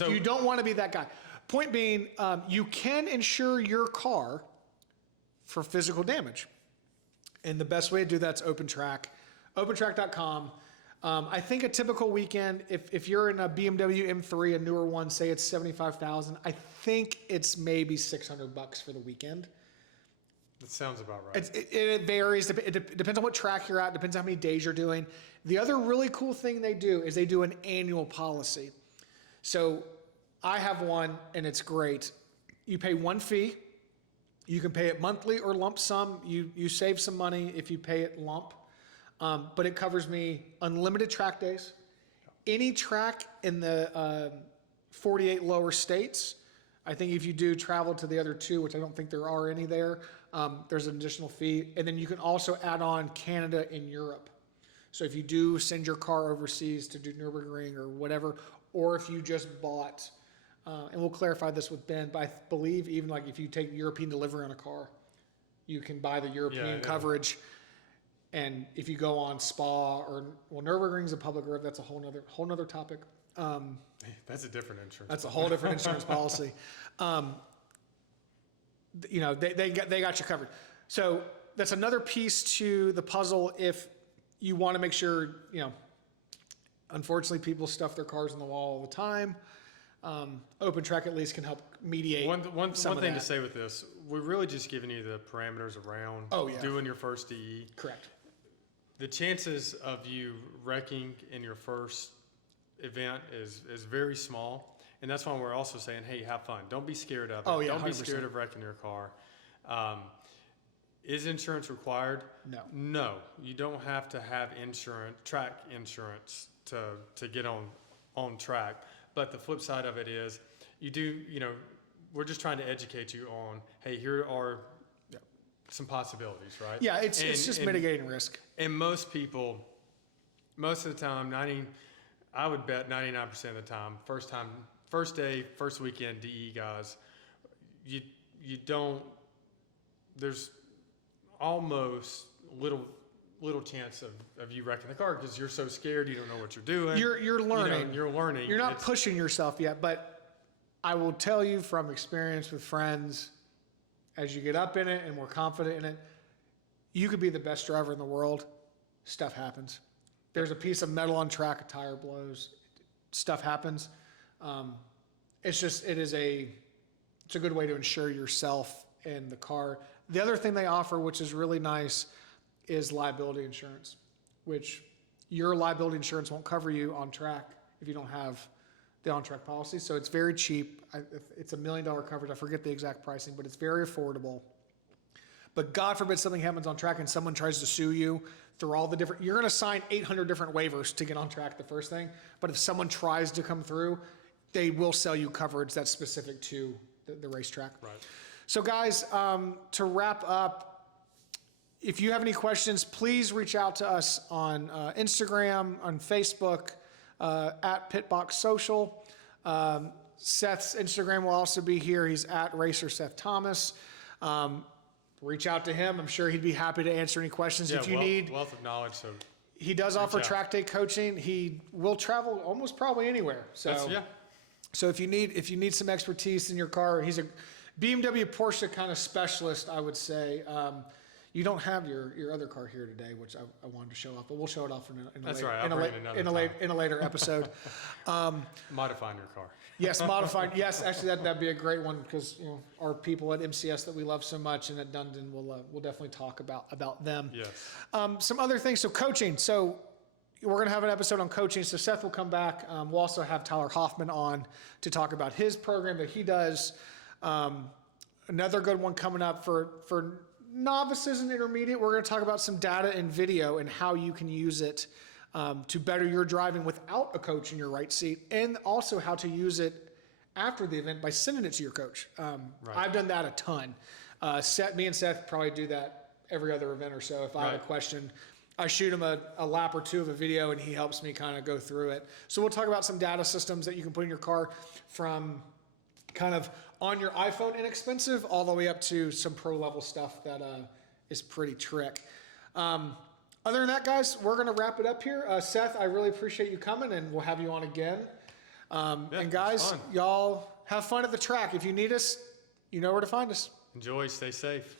you don't want to be that guy. Point being, you can insure your car for physical damage. And the best way to do that's Open Track, opentrack.com. I think a typical weekend, if you're in a BMW M3, a newer one, say it's $75,000, I think it's maybe $600 for the weekend. That sounds about right. It varies. It depends on what track you're at. Depends on how many days you're doing. The other really cool thing they do is they do an annual policy. So I have one, and it's great. You pay one fee. You can pay it monthly or lump sum. You save some money if you pay it lump. But it covers me unlimited track days, any track in the 48 lower states. I think if you do travel to the other 2, which I don't think there are any there, there's an additional fee. And then you can also add on Canada and Europe. So if you do send your car overseas to do Nürburgring or whatever, or if you just bought, and we'll clarify this with Ben, but I believe even like if you take European delivery on a car, you can buy the European coverage. And if you go on Spa or, Nürburgring's a public road, that's a whole nother topic. That's a different insurance. That's a whole different insurance policy. They got you covered. So that's another piece to the puzzle if you want to make sure, unfortunately people stuff their cars in the wall all the time. Open Track at least can help mediate one thing to say with this, we're really just giving you the parameters around doing your first DE. Correct. The chances of you wrecking in your first event is very small. And that's why we're also saying, hey, have fun. Don't be scared of it. Oh, yeah, Don't be 100%. scared of wrecking your car. Is insurance required? No. No, you don't have to have track insurance to get on track. But the flip side of it is, you do, we're just trying to educate you on, hey, here are some possibilities, right? Yeah, it's just mitigating risk. And most people, most of the time, I would bet 99% of the time, first day, first weekend DE guys, you don't, there's almost little chance of you wrecking the car because you're so scared, you don't know what you're doing. You're learning. You're learning. You're not pushing yourself yet, but I will tell you from experience with friends, as you get up in it and more confident in it, you could be the best driver in the world. Stuff happens. There's a piece of metal on track, a tire blows, stuff happens. It's a good way to insure yourself and the car. The other thing they offer, which is really nice, is liability insurance, which your liability insurance won't cover you on track if you don't have the on-track policy. So it's very cheap. It's $1 million coverage. I forget the exact pricing, but it's very affordable. But God forbid something happens on track and someone tries to sue you through all the different, you're going to sign 800 different waivers to get on track, the first thing. But if someone tries to come through, they will sell you coverage that's specific to the racetrack. Right. So guys, to wrap up, if you have any questions, please reach out to us on Instagram, on Facebook, at Pitbox Social. Seth's Instagram will also be here. He's at Racer Seth Thomas. Reach out to him. I'm sure he'd be happy to answer any questions if you need. Wealth of knowledge. So he does offer track day coaching. He will travel almost probably anywhere. So So if you need some expertise in your car, he's a BMW Porsche kind of specialist, I would say. You don't have your other car here today, which I wanted to show off, but we'll show it off in a later episode. Modifying your car. Yes, modifying. Yes, actually that'd be a great one because our people at MCS that we love so much and at Dundon, we'll definitely talk about them. Yes. Some other things. So coaching. So we're going to have an episode on coaching. So Seth will come back. We'll also have Tyler Hoffman on to talk about his program that he does. Another good one coming up for novices and intermediate. We're going to talk about some data and video and how you can use it to better your driving without a coach in your right seat, and also how to use it after the event by sending it to your coach. Right. I've done that a ton. Me and Seth probably do that every other event or so. If I have a question, I shoot him a lap or two of a video and he helps me kind of go through it. So we'll talk about some data systems that you can put in your car, from kind of on your iPhone inexpensive all the way up to some pro level stuff that is pretty trick. Other than that, guys, we're going to wrap it up here. Seth, I really appreciate you coming, and we'll have you on again. And guys, y'all have fun at the track. If you need us, you know where to find us. Enjoy, stay safe.